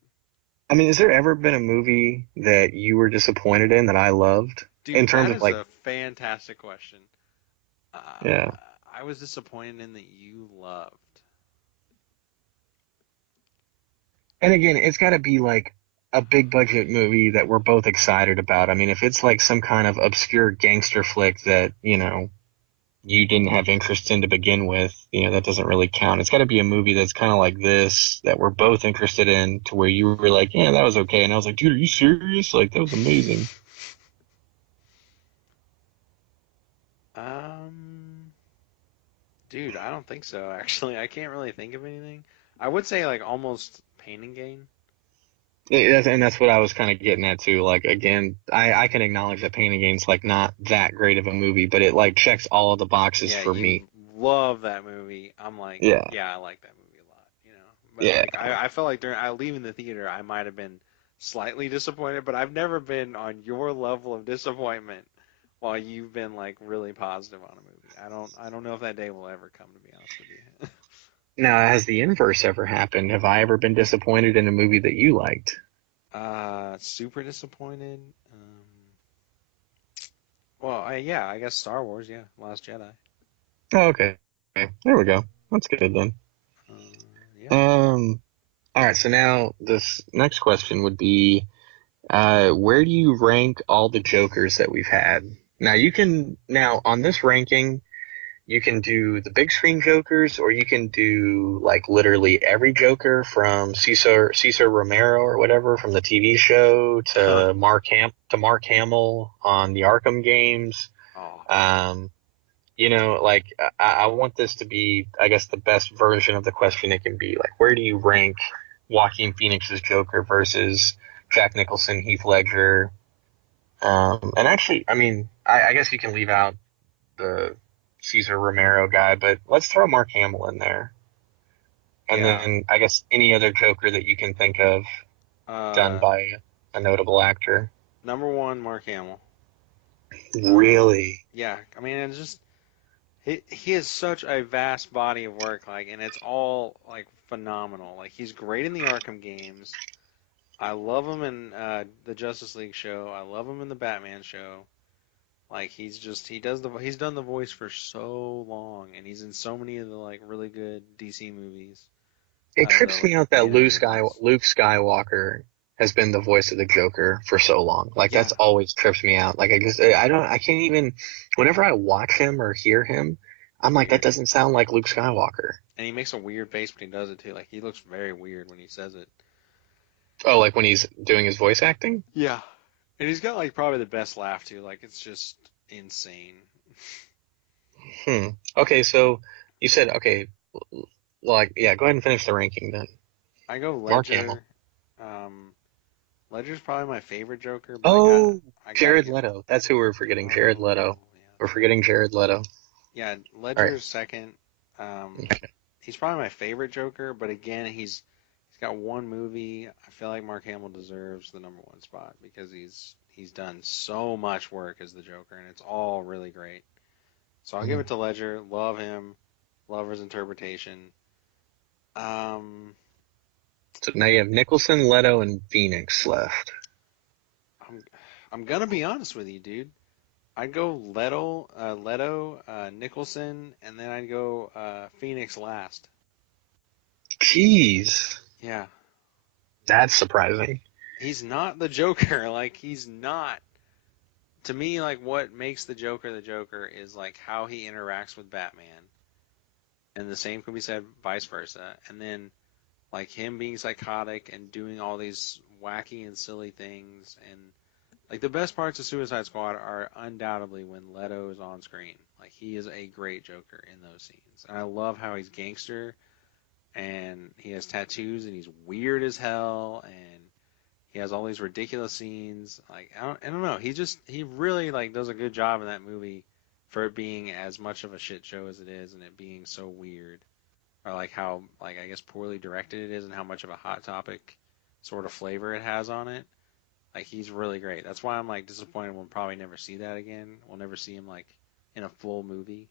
I mean, has there ever been a movie that you were disappointed in that I loved? In Dude, terms that of is like, a fantastic question. Uh, yeah. I was disappointed in that you loved. And again, it's got to be like a big budget movie that we're both excited about. I mean, if it's like some kind of obscure gangster flick that, you didn't have interest in to begin with, that doesn't really count. It's got to be a movie that's kind of like this that we're both interested in to where you were like, yeah, that was okay. And I was like, dude, are you serious? Like, that was amazing. Dude, I don't think so, actually. I can't really think of anything. I would say like almost Pain and Gain. And that's what I was kind of getting at too. Like again, I can acknowledge that Pain and Gain's like not that great of a movie, but it like checks all of the boxes Yeah, for me. you love that movie. I'm like, Yeah, yeah, I like that movie a lot, you know. But yeah. like I felt like during I leaving the theater I might have been slightly disappointed, but I've never been on your level of disappointment while you've been like really positive on a movie. I don't know if that day will ever come, to be honest with you. Now, has the inverse ever happened? Have I ever been disappointed in a movie that you liked? Super disappointed. Well, yeah, I guess Star Wars, yeah, Last Jedi. Oh, okay. Okay, there we go. That's good then. Yeah. Um, all right. So now this next question would be, where do you rank all the Jokers that we've had? Now you can now on this ranking. You can do the big screen Jokers, or you can do like literally every Joker from Cesar Romero or whatever from the TV show Huh. to Mark Hamill on the Arkham games. Oh, Um, like I want this to be, I guess, the best version of the question it can be. Like, where do you rank Joaquin Phoenix's Joker versus Jack Nicholson, Heath Ledger? And actually, I mean, I guess you can leave out the Cesar Romero guy, but let's throw Mark Hamill in there. And yeah. then I guess any other Joker that you can think of done Uh, by a notable actor. Number one, Mark Hamill. Really? Yeah, I mean, it's just he has such a vast body of work, like, and it's all like phenomenal. Like, he's great in the Arkham games. I love him in the Justice League show. I love him in the Batman show. Like, he's done the voice for so long, and he's in so many of the like really good DC movies, It the trips like me out that animated ones. Luke Skywalker has been the voice of the Joker for so long. Like Yeah, that's always trips me out. Like I can't even whenever I watch him or hear him, it's I'm like that weird, doesn't sound like Luke Skywalker. and he makes a weird face when he does it too. Like, he looks very weird when he says it. Oh, like when he's doing his voice acting? Yeah. And he's got like probably the best laugh too. Like, it's just insane. Hmm. Okay, so you said okay, like yeah, go ahead and finish the ranking then. I go Mark Hamill. Ledger. Um, Ledger's probably my favorite Joker, but Oh, I gotta Jared give. Leto. That's who we're forgetting. Jared Oh, Leto. yeah, We're that's right. forgetting Jared Leto. Yeah, All right. Ledger's second. Um, Okay. he's probably my favorite Joker, but again, he's got one movie. I feel like Mark Hamill deserves the number one spot because he's done so much work as the Joker, and it's all really great. So I'll give Mhm. it to Ledger. Love him. Love his interpretation. Um, So now you have Nicholson, Leto, and Phoenix left. I'm I'm gonna be honest with you, dude. I'd go Leto, Nicholson, and then I'd go Phoenix last. Jeez, Yeah, that's surprising. he's not the Joker. Like, he's not. To me, like, what makes the Joker is like how he interacts with Batman, and the same could be said vice versa. And then like him being psychotic and doing all these wacky and silly things, and like the best parts of Suicide Squad are undoubtedly when Leto is on screen. Like, he is a great Joker in those scenes. And I love how he's gangster and he has tattoos and he's weird as hell and he has all these ridiculous scenes. Like, I don't know. He really like does a good job in that movie for it being as much of a shit show as it is and it being so weird. Or like how, like, I guess poorly directed it is and how much of a hot topic sort of flavor it has on it. Like, he's really great. That's why I'm like disappointed we'll probably never see that again. We'll never see him like in a full movie.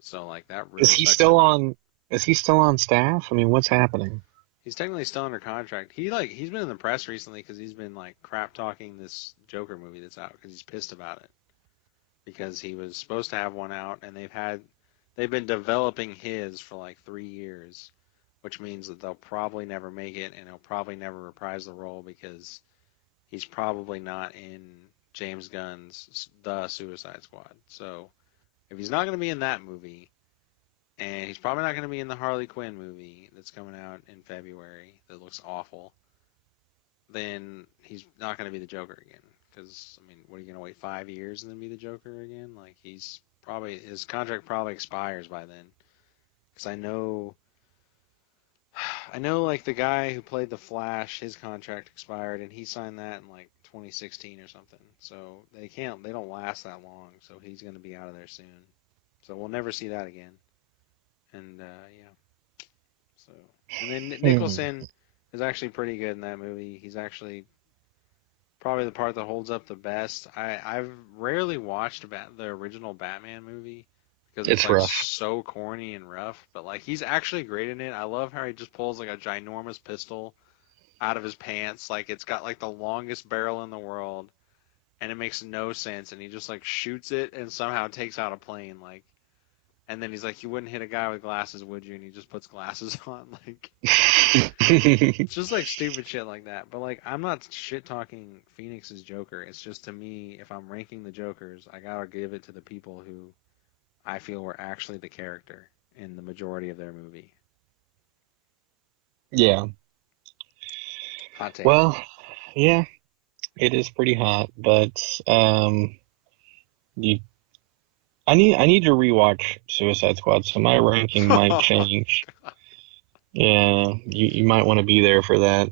So like that Is really he sucks for still me. on? Is he still on staff? I mean, what's happening? He's technically still under contract. He's been in the press recently because he's been like crap talking this Joker movie that's out because he's pissed about it because he was supposed to have one out and they've been developing his for like 3 years, which means that they'll probably never make it and he'll probably never reprise the role because he's probably not in James Gunn's The Suicide Squad. So if he's not going to be in that movie, and he's probably not going to be in the Harley Quinn movie that's coming out in February that looks awful, then he's not going to be the Joker again. Because, I mean, what are you going to wait 5 years and then be the Joker again? Like, he's probably his contract probably expires by then. Because I know like the guy who played the Flash, his contract expired, and he signed that in like 2016 or something. So they don't last that long. So he's gonna be out of there soon. So we'll never see that again. And yeah, so and then Hmm. Nicholson is actually pretty good in that movie. He's actually probably the part that holds up the best. I've rarely watched the original Batman movie because it's It's like rough. so corny and rough. But like he's actually great in it. I love how he just pulls like a ginormous pistol out of his pants. Like it's got like the longest barrel in the world, and it makes no sense. And he just like shoots it and somehow takes out a plane. Like, and then he's like, "You wouldn't hit a guy with glasses, would you?" And he just puts glasses on. Like, it's just like stupid shit like that. But like, I'm not shit talking Phoenix's Joker. It's just to me, if I'm ranking the Jokers, I gotta give it to the people who I feel were actually the character in the majority of their movie. Yeah. Hot take. Well, yeah, it is pretty hot, but you I need to rewatch Suicide Squad, so my ranking might change. Yeah, you might want to be there for that.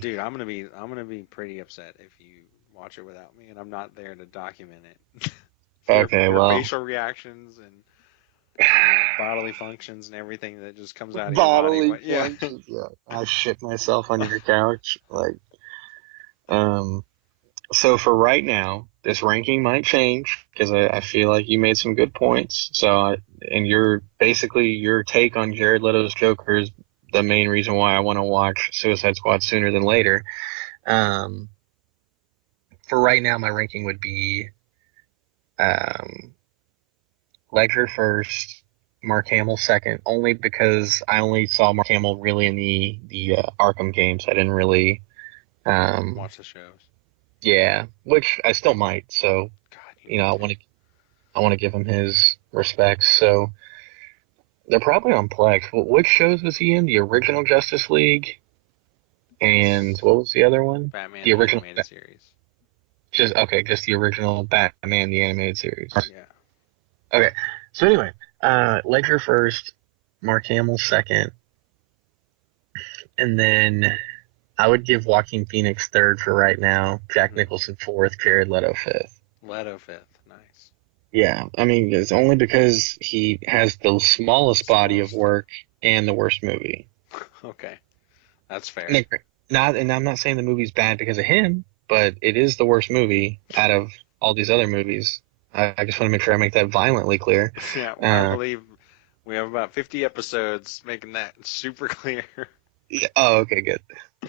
Dude, I'm gonna be pretty upset if you watch it without me, and I'm not there to document it. Okay, Your well, facial reactions and bodily functions and everything that just comes out of your body. bodily What? Yeah. functions. Yeah, I shit myself on your couch. Um, so for right now, this ranking might change because I feel like you made some good points. And your take on Jared Leto's Joker is the main reason why I want to watch Suicide Squad sooner than later. Um, for right now, my ranking would be um, Ledger first, Mark Hamill second, only because I only saw Mark Hamill really in the Arkham games. I didn't really, um, Watch the shows. yeah, which I still might. So God, you you know, need I to. want to I want to give him his respects. So they're probably on Plex. Which shows was he in? The original Justice League, and Yes. what was the other one? Batman The the original, animated series. just okay, just the original Batman the animated series. Yeah. Okay, so anyway, Ledger first, Mark Hamill second, and then I would give Joaquin Phoenix third for right now, Jack Hmm. Nicholson fourth, Jared Leto fifth. Leto fifth. Nice. Yeah, I mean, it's only because he has the smallest body of Smallest. work and the worst movie. Okay, that's fair. Nick, not, and I'm not saying the movie's bad because of him, but it is the worst movie out of all these other movies. I just want to make sure I make that violently clear. Yeah, well, I Uh, believe we have about 50 episodes making that super clear. yeah, oh, okay, good.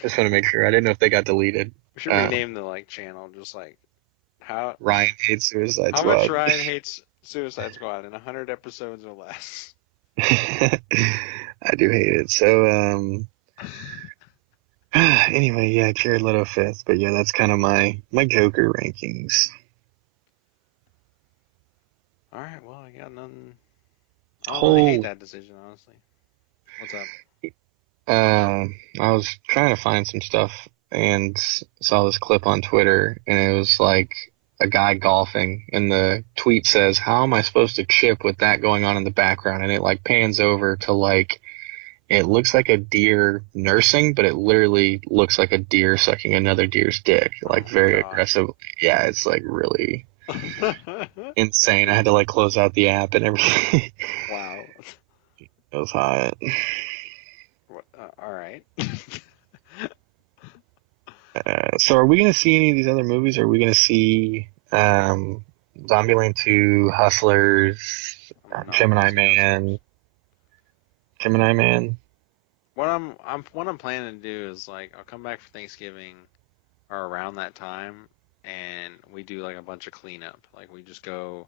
Just want to make sure. I didn't know if they got deleted. We should Um, rename the like channel just like how Ryan hates Suicide how much Squad. Ryan hates Suicide Squad in 100 episodes or less. I do hate it. So, anyway, yeah, Jared Leto fifth, but yeah, that's kind of my Joker rankings. All right, well, I got nothing. I don't really hate Oh, that decision, honestly. What's up? I was trying to find some stuff and saw this clip on Twitter, and it was like a guy golfing, and the tweet says, "How am I supposed to chip with that going on in the background?" And it like pans over to like it looks like a deer nursing, but it literally looks like a deer sucking another deer's dick, Oh like my very god. aggressive. Yeah, it's like really insane. I had to like close out the app and everything. Wow. It was hot. All right. So are we gonna see any of these other movies? Are we gonna see Zombieland 2, Hustlers, I'm not gonna Gemini see Hustlers. Man, Gemini Man? What I'm planning to do is like I'll come back for Thanksgiving or around that time, and we do like a bunch of cleanup. Like we just go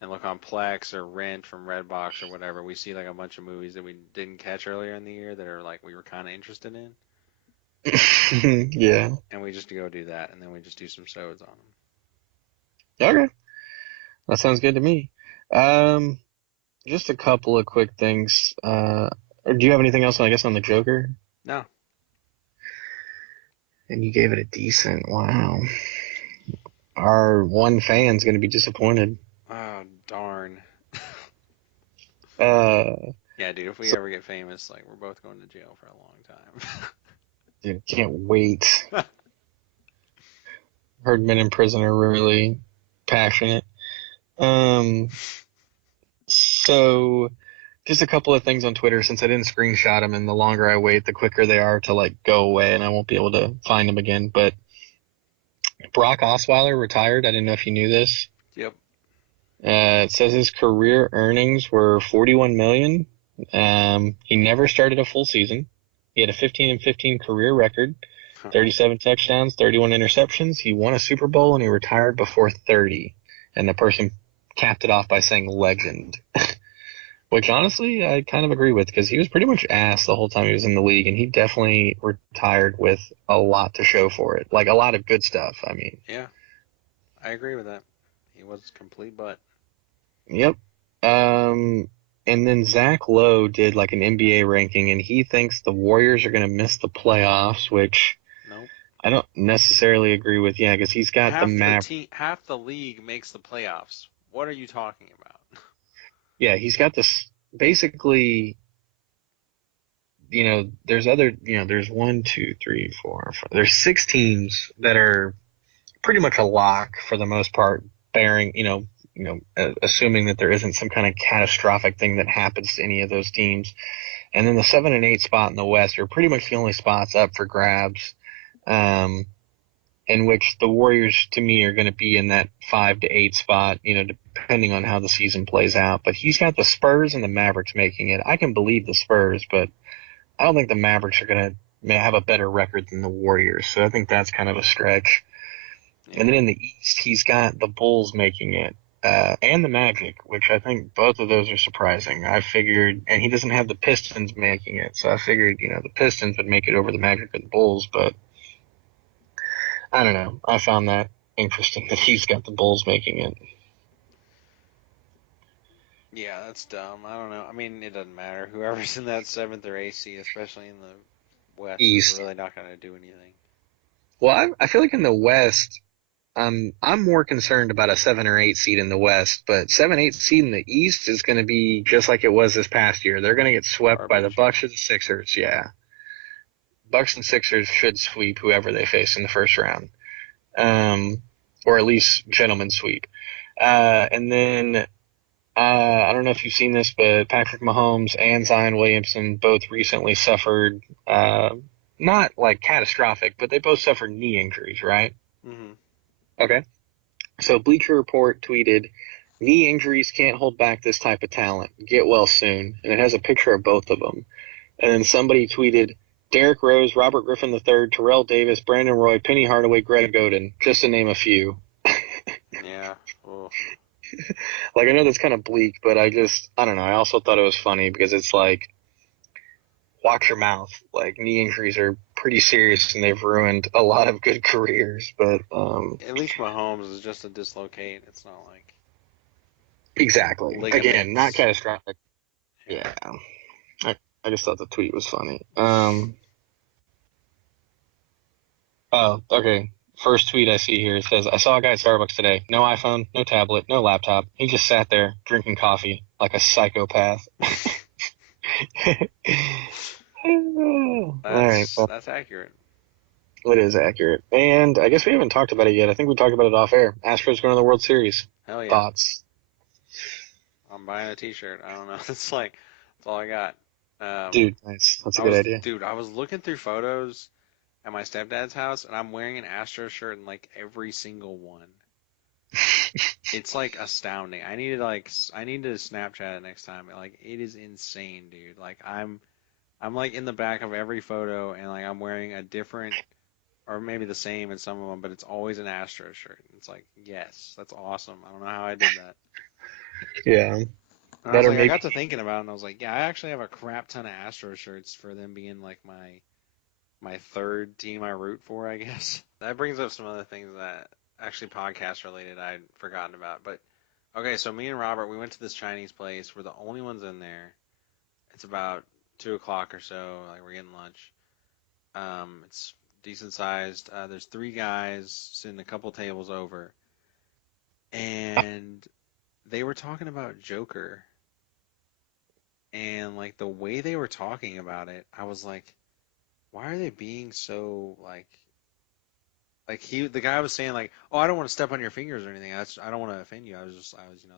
and look on Plex or rent from Redbox or whatever. We see like a bunch of movies that we didn't catch earlier in the year that are like we were kind of interested in, Yeah. and we just go do that, and then we just do some sods on them. Okay. That sounds good to me. Um, just a couple of quick things. Or do you have anything else, I guess, on the Joker? No, And you gave it a decent. Wow. Our one fan's gonna be disappointed. oh Darn. Uh, Yeah, dude, if we so, ever get famous, like, we're both going to jail for a long dude, can't wait. time. Heard men in prison are really passionate. Um, so just a couple of things on Twitter since I didn't screenshot them, and the longer I wait, the quicker they are to like go away, and I won't be able to find them again. But Brock Osweiler retired. I didn't know if you knew this. Yep. It says his career earnings were 41 million. He never started a full season. He had a 15 and 15 career record, 37 touchdowns, 31 interceptions. He won a Super Bowl and he retired before 30. And the person capped it off by saying legend, which honestly I kind of agree with because he was pretty much ass the whole time he was in the league, and he definitely retired with a lot to show for it, like a lot of good stuff. I mean, Yeah, I agree with that. He was complete butt. yep. Um, and then Zach Lowe did like an NBA ranking, and he thinks the Warriors are going to miss the playoffs, which Nope. I don't necessarily agree with. Yeah, because he's got the map. Half the league makes the playoffs. What are you talking about? Yeah, he's got this basically. There's other. There's one, two, three, four, five. There's six teams that are pretty much a lock for the most part, bearing assuming that there isn't some kind of catastrophic thing that happens to any of those teams. And then the 7 and 8 spot in the West are pretty much the only spots up for grabs, in which the Warriors, to me, are going to be in that 5 to 8 spot, depending on how the season plays out. But he's got the Spurs and the Mavericks making it. I can believe the Spurs, but I don't think the Mavericks are going to have a better record than the Warriors. So I think that's kind of a stretch. And Yeah. then in the East, he's got the Bulls making it, and the Magic, which I think both of those are surprising. I figured, and he doesn't have the Pistons making it, so I figured, the Pistons would make it over the Magic or the Bulls, but I don't know. I found that interesting that he's got the Bulls making it. Yeah, that's dumb. I don't know. I mean, it doesn't matter. Whoever's in that seventh or eighth seed, especially in the West, is East. really not going to do anything. Well, I feel like in the West, I'm more concerned about a 7 or 8 seed in the West, but 7, 8 seed in the East is going to be just like it was this past year. They're going to get swept by the Garbage. Bucks or the Sixers. Yeah, Bucks and Sixers should sweep whoever they face in the first round, or at least gentlemen sweep. And then I don't know if you've seen this, but Patrick Mahomes and Zion Williamson both recently suffered, not like catastrophic, but they both suffered knee injuries, right? Hmm. Okay. So Bleacher Report tweeted, knee injuries can't hold back this type of talent. Get well soon. And it has a picture of both of them. And then somebody tweeted, Derrick Rose, Robert Griffin III, Terrell Davis, Brandon Roy, Penny Hardaway, Greg Oden, just to name a few. Yeah. Ugh. Like, I know that's kind of bleak, but I don't know. I also thought it was funny because it's like, watch your mouth. Like, knee injuries are pretty serious and they've ruined a lot of good careers. But, At least Mahomes is just a dislocate. It's not like exactly. Again, not ligaments. catastrophic. Yeah. Yeah. I, I just thought the tweet was funny. Oh, okay. First tweet I see here says, I saw a guy at Starbucks today. No iPhone, no tablet, no laptop. He just sat there drinking coffee like a psychopath. All right. Well, That's accurate. it is accurate. And I guess we haven't talked about it yet. I think we talked about it off air. Astros going to the World Series. Hell yeah. Thoughts? I'm buying a T-shirt. I don't know. It's like that's all I got. Dude, nice. That's a good idea. I was looking through photos at my stepdad's house, and I'm wearing an Astro shirt in like every single one. It's like astounding. I need to Snapchat it next time. Like it is insane, dude. Like I'm like in the back of every photo, and like I'm wearing a different or maybe the same in some of them, but it's always an Astro shirt. It's like yes, that's awesome. I don't know how I did that. Yeah. And I was That or like, I maybe. got to thinking about it, and I was like, yeah, I actually have a crap ton of Astro shirts for them being like my third team I root for, I guess. That brings up some other things that actually podcast related I'd forgotten about. But okay, so me and Robert, we went to this Chinese place. We're the only ones in there. It's about 2 o'clock or so. Like we're getting lunch. It's decent sized. There's three guys sitting a couple tables over, and they were talking about Joker, and like the way they were talking about it, I was like, why are they being so like the guy was saying like, oh, I don't want to step on your fingers or anything. I don't want to offend you.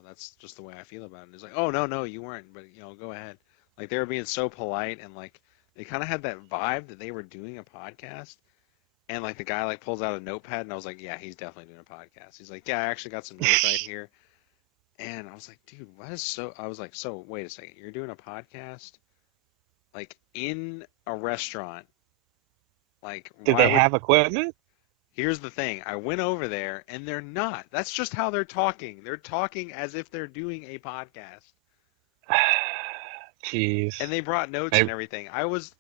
That's just the way I feel about it. And it's like, oh no, you weren't, but go ahead. Like they were being so polite and like they kind of had that vibe that they were doing a podcast. And like the guy like pulls out a notepad and I was like, yeah, he's definitely doing a podcast. He's like, yeah, I actually got some notes right here. And I was like, dude, what is so? I was like, so wait a second, you're doing a podcast like in a restaurant? Like, Did why they would? have equipment? Here's the thing. I went over there and they're not. That's just how they're talking. They're talking as if they're doing a podcast. And Jeez. they brought notes and Maybe, everything. I was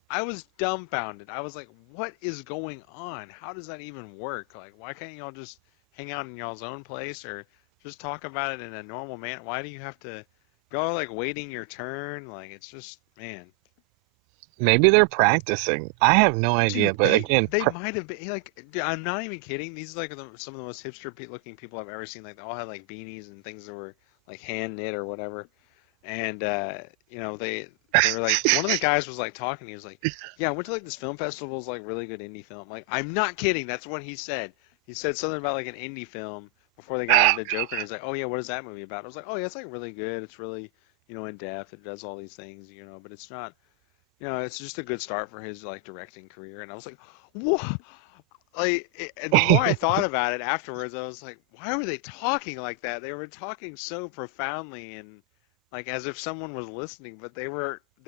dumbfounded. I was like, what is going on? How does that even work? Like, why can't y'all just hang out in y'all's own place or just talk about it in a normal manner? Why do you have to go like waiting your turn? Like, it's just, man. maybe they're practicing. I have no idea, Dude, but again, they might have been like. Dude, I'm not even kidding. These are like some of the most hipster looking people I've ever seen. Like they all had like beanies and things that were like hand knit or whatever. And they were like one of the guys was like talking. He was like, "Yeah, I went to like this film festival. It's like really good indie film." Like I'm not kidding. That's what he said. He said something about like an indie film before they got into Joker. And he's like, "Oh yeah, what is that movie about?" I was like, "Oh yeah, it's like really good. It's really in depth. It does all these things, but it's not." It's just a good start for his like directing career. And I was like, what? And the more I thought about it afterwards, I was like, why were they talking like that? They were talking so profoundly and like as if someone was listening, but there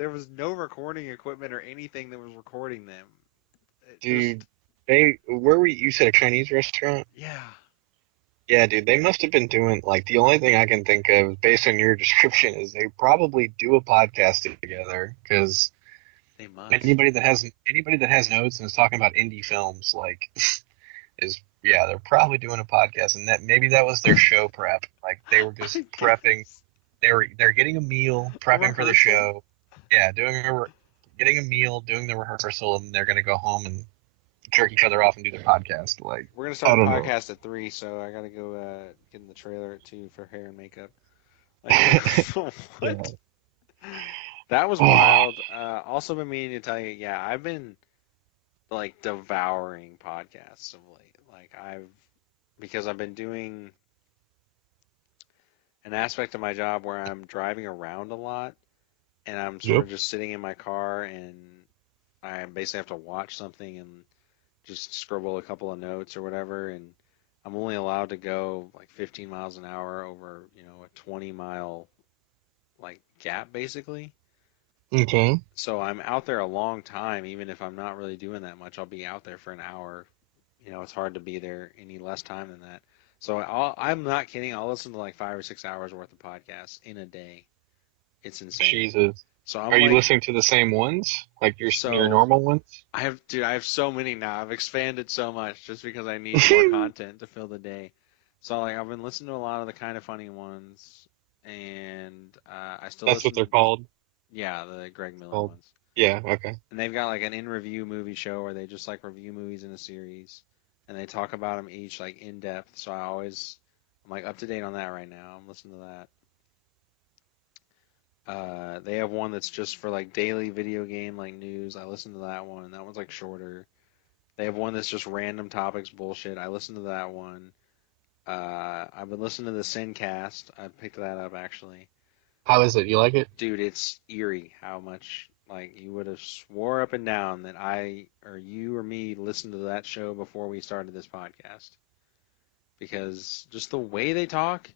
was no recording equipment or anything that was recording them. It just, dude, where were you said a Chinese restaurant? yeah, Yeah, dude, they must have been doing like the only thing I can think of based on your description is they probably do a podcast together because they must. anybody that has notes and is talking about indie films like is yeah, they're probably doing a podcast and that maybe that was their show prep. Like they were just I prepping. guess They're getting a meal, a prepping for the rehearsal. show. Yeah, getting a meal, doing the rehearsal, and they're gonna go home and jerk each other off and do their podcast. Like We're gonna I start the don't know. podcast at 3, so I gotta go get in the trailer at 2 for hair and makeup. Like, what? Yeah. That was Oh, wild. Also been meaning to tell you, yeah, I've been like devouring podcasts of late. Because I've been doing an aspect of my job where I'm driving around a lot and I'm sort yep. of just sitting in my car and I basically have to watch something and just scribble a couple of notes or whatever and I'm only allowed to go like 15 miles an hour over, a 20-mile like gap basically. Okay. So I'm out there a long time, even if I'm not really doing that much. I'll be out there for an hour. It's hard to be there any less time than that. So I'm not kidding. I'll listen to like 5 or 6 hours worth of podcasts in a day. It's insane. Jesus. So Are I'm you like, listening to the same ones? Like your so normal ones? dude, I have so many now. I've expanded so much just because I need more content to fill the day. So like I've been listening to a lot of the kind of funny ones, and I still That's what listen they're to, called. yeah, the Greg Miller Called. ones. Yeah, okay. And they've got like an in review movie show where they just like review movies in a series, and they talk about them each like in depth. So I'm like up to date on that right now. I'm listening to that. They have one that's just for like daily video game like news. I listen to that one. That one's like shorter. They have one that's just random topics bullshit. I listen to that one. I've been listening to the Sincast. I picked that up actually. How is it? You like it? Dude, it's eerie how much like you would have swore up and down that I or you or me listened to that show before we started this podcast. Because just the way they talk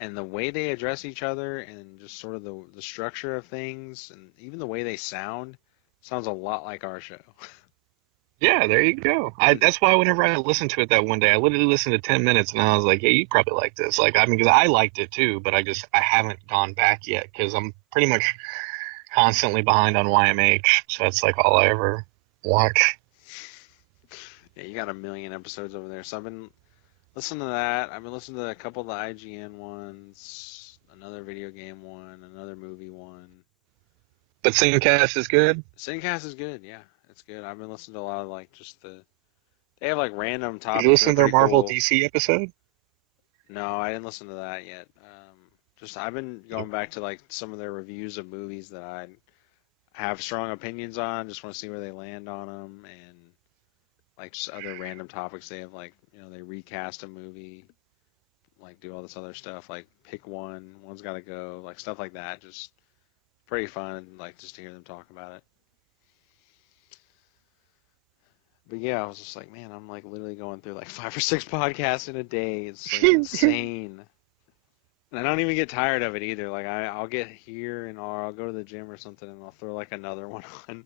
and the way they address each other and just sort of the structure of things and even the way they sounds a lot like our show. Yeah, there you go. That's why whenever I listened to it that one day, I literally listened to 10 minutes and I was like, yeah, you probably like this. Like, I mean, because I liked it too, but I haven't gone back yet because I'm pretty much constantly behind on YMH. So that's like all I ever watch. Yeah, you got a million episodes over there. So I've been listening to that. I've been listening to a couple of the IGN ones, another video game one, another movie one. But Singcast is good. Cinecast is good, yeah, it's good. I've been listening to a lot of like just they have like random Did you topics that are listen to their pretty Marvel cool. DC episode? No, I didn't listen to that yet. Just I've been going back to like some of their reviews of movies that I have strong opinions on. Just want to see where they land on them, and like just other random topics they have. Like they recast a movie, like do all this other stuff. Like pick one, one's got to go, like stuff like that. Just pretty fun, like just to hear them talk about it. But yeah, I was just like, man, I'm like literally going through like 5 or 6 podcasts in a day. It's like insane. And I don't even get tired of it either. Like I'll get here and I'll go to the gym or something and I'll throw like another one on.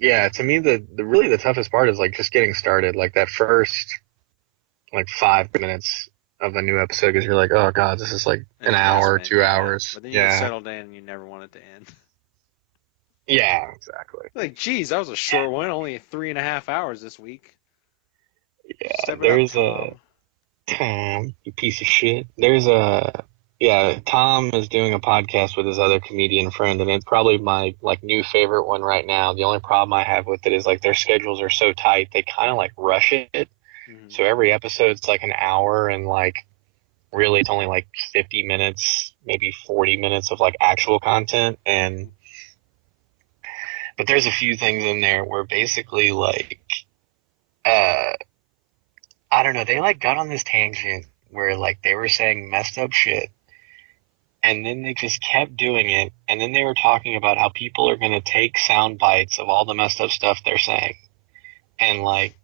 Yeah, to me the really the toughest part is like just getting started. Like that first like 5 minutes of a new episode because you're like, oh god, this is like an hour, Investment, two yeah. hours. But then you get Yeah, settled in and you never want it to end. yeah, exactly. Like, geez, that was a short one. Only 3.5 hours this week. Yeah, Step it up, there's a Tom. Tom, you piece of shit. There's a yeah, Tom is doing a podcast with his other comedian friend, and it's probably my like new favorite one right now. The only problem I have with it is like their schedules are so tight, they kind of like rush it. Hmm. So every episode's like an hour, and like really it's only like 50 minutes, maybe 40 minutes of like actual content. And but there's a few things in there where basically like uh I don't know, they like got on this tangent where like they were saying messed up shit and then they just kept doing it and then they were talking about how people are going to take sound bites of all the messed up stuff they're saying and like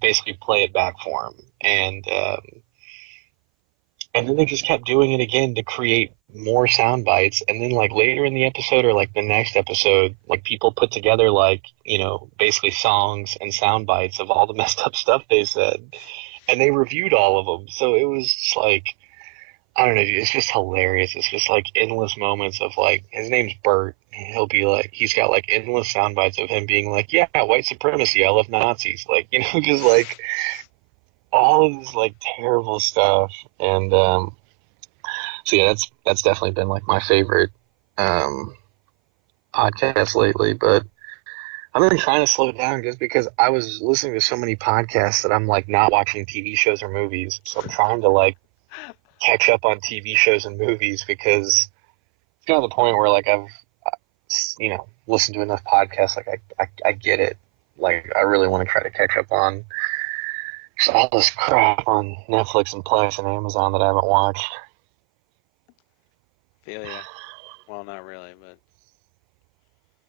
basically play it back for them and then they just kept doing it again to create more sound bites. And then like later in the episode or like the next episode, like people put together like, basically songs and sound bites of all the messed up stuff they said. And they reviewed all of them. So it was just like, I don't know, it's just hilarious. It's just like endless moments of like, his name's Bert. He'll be like, he's got like endless sound bites of him being like, yeah, white supremacy. I love Nazis. Like, just like all of this like terrible stuff. And, so yeah, that's definitely been like my favorite um, podcast lately. But I've been trying to slow down just because I was listening to so many podcasts that I'm like not watching TV shows or movies. So I'm trying to like catch up on TV shows and movies because it's kind of the point where like I've listened to enough podcasts. Like I get it. Like I really want to try to catch up on just all this crap on Netflix and Plex and Amazon that I haven't watched. Feel ya. Well, not really, but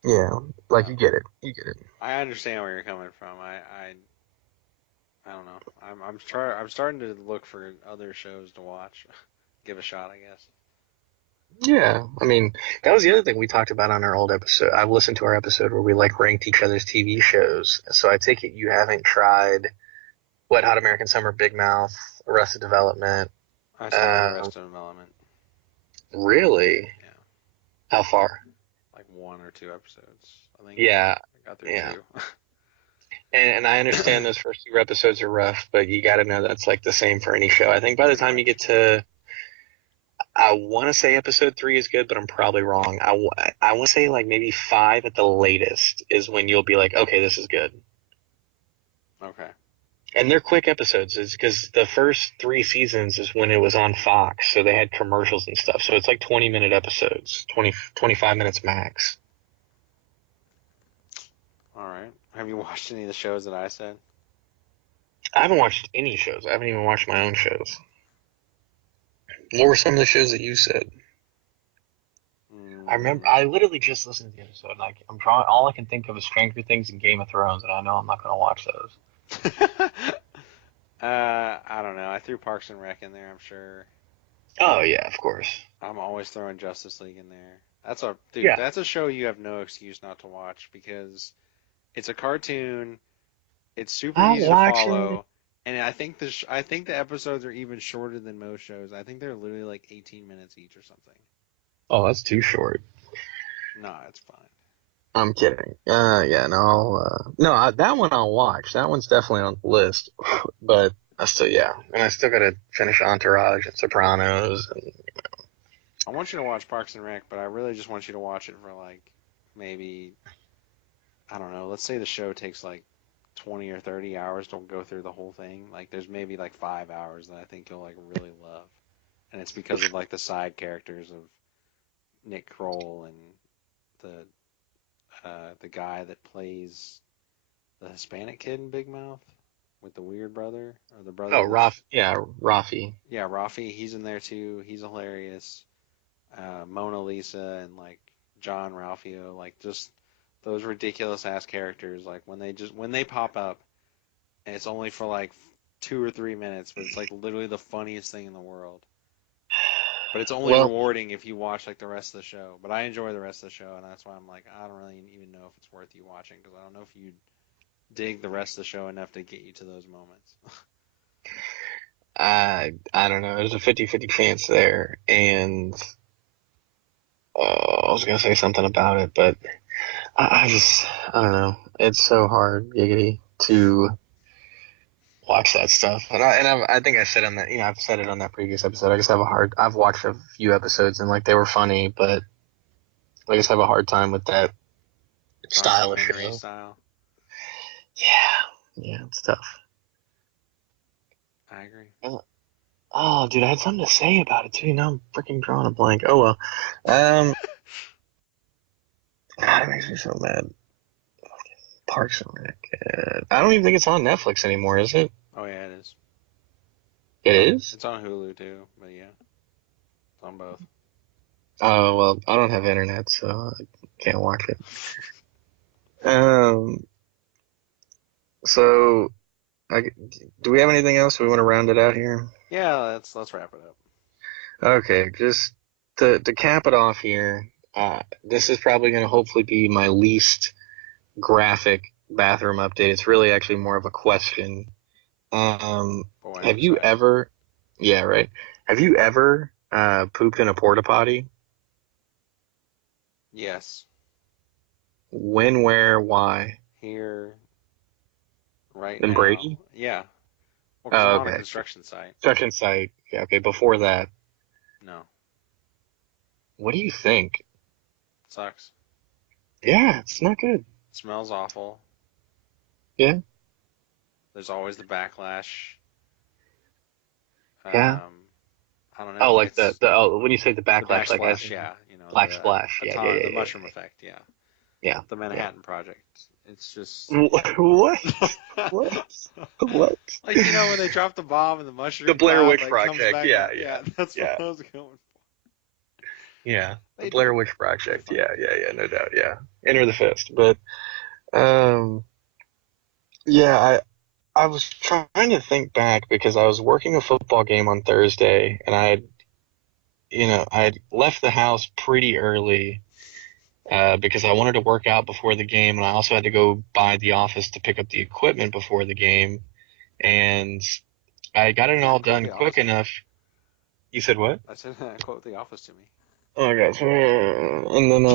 Yeah, like uh, you get it. You get it. I understand where you're coming from. I don't know. I'm starting to look for other shows to watch. Give a shot, I guess. Yeah, I mean, that was the other thing we talked about on our old episode. I listened to our episode where we like ranked each other's TV shows. So I take it you haven't tried Wet Hot American Summer, Big Mouth, Arrested Development. I started Uh, Arrested Development. really? Yeah, How far? like 1 or 2 episodes. I think Yeah, I got through yeah. two. And I understand those first few episodes are rough, but you got to know that's like the same for any show. I think by the Pretty time you much. get to, I want to say episode 3 is good, but I'm probably wrong. I want to say like maybe 5 at the latest is when you'll be like, okay, this is good. Okay. And they're quick episodes. It's because the first 3 seasons is when it was on Fox, so they had commercials and stuff. So it's like 20-minute episodes, 25 minutes max. All right. Have you watched any of the shows that I said? I haven't watched any shows. I haven't even watched my own shows. What were some of the shows that you said? I remember Mm. I literally just listened to the episode, and I'm trying. All I can think of is Stranger Things and Game of Thrones, and I know I'm not going to watch those. I don't know. I threw Parks and Rec in there. I'm sure. Oh yeah, of course. I'm always throwing Justice League in there. That's a dude. Yeah, That's a show you have no excuse not to watch because it's a cartoon. It's super I'll easy to watch it. follow, and I think the episodes are even shorter than most shows. I think they're literally like 18 minutes each or something. Oh, that's too short. Nah, it's fine. I'm kidding. Yeah, no, no, that one I'll watch. That one's definitely on the list. But I still, yeah, and I still gotta finish Entourage and Sopranos. And I want you to watch Parks and Rec, but I really just want you to watch it for like maybe I don't know. Let's say the show takes like 20 or 30 hours to go through the whole thing. Like there's maybe like 5 hours that I think you'll like really love. and it's because of like the side characters of Nick Kroll and the guy that plays the Hispanic kid in Big Mouth with the weird brother or the brother Oh, that's Rafi. yeah, Rafi. He's in there too. He's hilarious. Mona Lisa and like John Ralphio, like just those ridiculous ass characters. Like when they pop up, and it's only for like 2 or 3 minutes, but it's like literally the funniest thing in the world. But it's only Well, rewarding if you watch like the rest of the show. But I enjoy the rest of the show, and that's why I'm like I don't really even know if it's worth you watching because I don't know if you dig the rest of the show enough to get you to those moments. I don't know. There's a 50-50 chance there, and I was gonna say something about it, but I don't know. It's so hard, giggity, to watch that stuff. I think I said on that, I've said it on that previous episode. I've watched a few episodes and like they were funny, but I just have a hard time with that style of Documentary show. style. Yeah, it's tough. I agree. Oh, dude, I had something to say about it too. Now I'm freaking drawing a blank. Oh well. Um, it makes me so mad. Parks and Rec. I don't even think it's on Netflix anymore, is it? Oh yeah, it is. It is? It's on Hulu too, but yeah, it's on both. Oh well, I don't have internet, so I can't watch it. Um, so I, do we have anything else we want to round it out here? Yeah, let's wrap it up. Okay, just to cap it off here. This is probably going to hopefully be my least graphic bathroom update. It's really actually more of a question. Boy, I'm Have you excited. ever, yeah, right. Have you ever pooped in a porta potty? Yes, When, where, why? here, right In now. Brady? Yeah, well, because I'm Oh, on a okay. construction site. Second site. Yeah, okay. Before that, No, what do you think? sucks. Yeah, it's not good. Smells awful. Yeah, There's always the backlash. yeah. Um, I don't Oh, know. like It's when you say the the backlash, like as backsplash. in Yeah, you know black splash. Yeah, yeah, the yeah, mushroom effect. Yeah, yeah, the yeah, Manhattan Project. It's just yeah. What? What? What? like when they drop the bomb and the The mushroom Blair cloud Witch like comes Project. back Yeah, up. yeah, Yeah, that's what yeah, I was going. yeah. The They Blair did. Witch They're Project. funny. Yeah, yeah, yeah. No doubt. Yeah. Enter the fist. But um, yeah. I was trying to think back because I was working a football game on Thursday, and I'd left the house pretty early because I wanted to work out before the game, and I also had to go by the office to pick up the equipment before the game. And I got it Did you all quote done The quick Office to me? enough. You said what? I said quote The Office to me. Oh my gosh. And then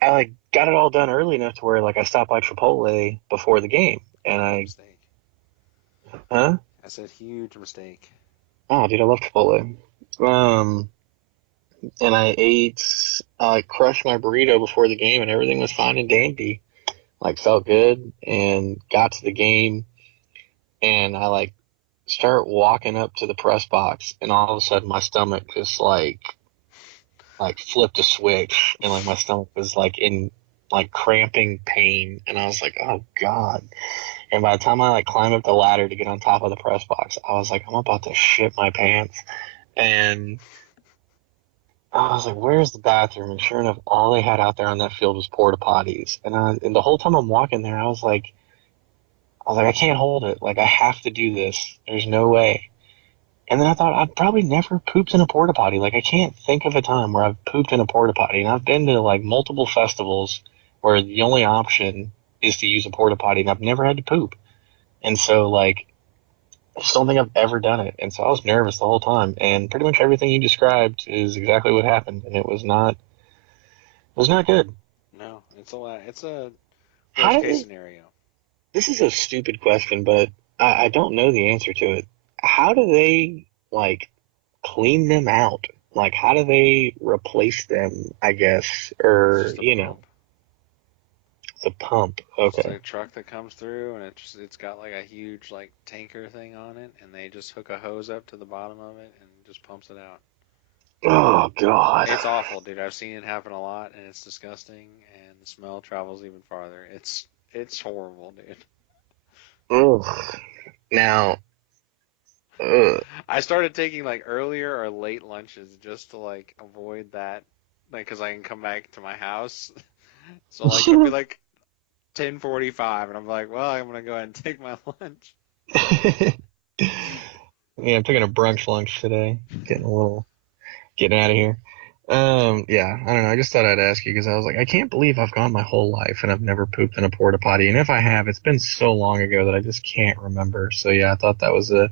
I like got it all done early enough to where like I stopped by Chipotle before the game, and Huge I mistake. huh? I said huge mistake. Oh, dude, I love Chipotle. Um, and I like crushed my burrito before the game, and everything was fine and dandy. Like felt good, and got to the game, and I like start walking up to the press box, and all of a sudden my stomach just like flipped a switch, and like my stomach was like in like cramping pain, and I was like, oh god. And by the time I like climbed up the ladder to get on top of the press box, I was like, I'm about to shit my pants. And I was like, where's the bathroom? And sure enough, all they had out there on that field was porta potties. And the whole time I'm walking there, I can't hold it. Like, I have to do this. There's no way. And then I thought, I've probably never pooped in a porta potty. Like, I can't think of a time where I've pooped in a porta potty. And I've been to like multiple festivals where the only option is to use a porta potty, and I've never had to poop. And so, like, I just don't think I've ever done it. And so I was nervous the whole time. And pretty much everything you described is exactly what happened. And it was not good. No, it's a lot. It's a How worst do case they, scenario. this is a stupid question, but I don't know the answer to it. How do they, like, clean them out? Like, how do they replace them, I guess? It's Or, just a pump. the pump. It's Okay. a truck that comes through, and it's got like a huge like tanker thing on it, and they just hook a hose up to the bottom of it and just pumps it out. Oh God. It's awful, dude. I've seen it happen a lot, and it's disgusting, and the smell travels even farther. It's horrible, dude. Ugh. Now, ugh. I started taking like earlier or late lunches just to like avoid that, like, because I can come back to my house. So like it'll be like 10:45, and I'm like, well, I'm gonna go ahead and take my lunch. Yeah, I'm taking a brunch lunch today. Getting out of here. Yeah, I don't know. I just thought I'd ask you because I was like, I can't believe I've gone my whole life and I've never pooped in a porta potty. And if I have, it's been so long ago that I just can't remember. So yeah, I thought that was a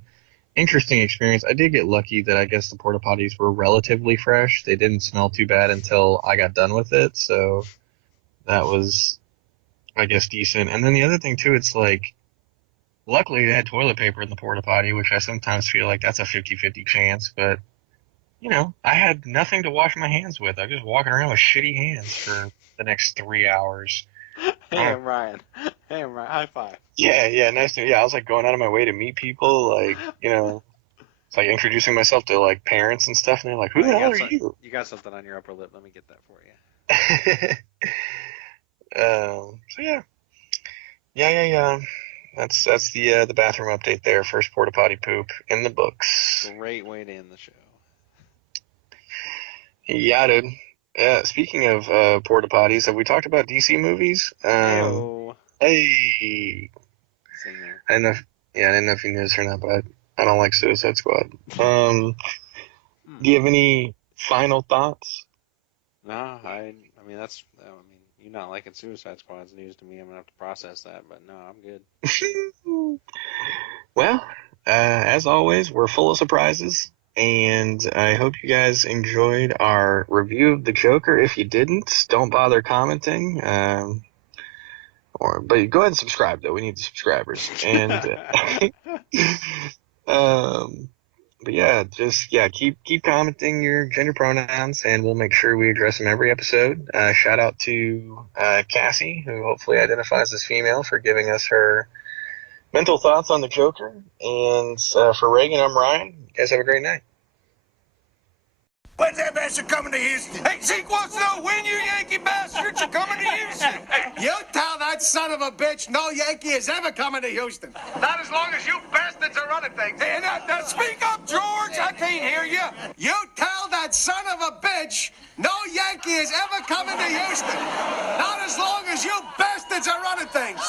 interesting experience. I did get lucky that I guess the porta potties were relatively fresh. They didn't smell too bad until I got done with it. So that was, I guess, decent. And then the other thing too, it's like, luckily they had toilet paper in the porta potty, which I sometimes feel like that's a 50-50 chance, but I had nothing to wash my hands with. I was just walking around with shitty hands for the next 3 hours. Hey, Oh, I'm Ryan. Hey, I'm Ryan. High five. yeah, nice to, yeah, I was like going out of my way to meet people, like, it's like introducing myself to like parents and stuff, and they're like, who Oh, the you hell got are you? you got something on your upper lip. Let me get that for you. So yeah. That's the bathroom update there. First porta potty poop in the books. Great way to end the show. Yeah, dude. Speaking of porta potties, have we talked about DC movies? Heyo. Hey, Same here. I didn't know. Yeah, I didn't know if you knew this or not, but I don't like Suicide Squad. Um, Hmm. do you have any final thoughts? No, I mean I mean you not liking Suicide Squad's news to me. I'm gonna have to process that, but no, I'm good. Well, as always, we're full of surprises, and I hope you guys enjoyed our review of the Joker. If you didn't, don't bother commenting. But go ahead and subscribe though. We need the subscribers. And um, but yeah, just keep commenting your gender pronouns, and we'll make sure we address them every episode. Shout out to Cassie, who hopefully identifies as female, for giving us her mental thoughts on the Joker. And for Reagan, I'm Ryan. You guys have a great night. When's that bastard coming to Houston? Hey, Zeke wants to know when you Yankee bastards are coming to Houston. You tell that son of a bitch no Yankee is ever coming to Houston. Not as long as you bastards are running things. Hey, now speak up, George. I can't hear you. You tell that son of a bitch no Yankee is ever coming to Houston. Not as long as you bastards are running things.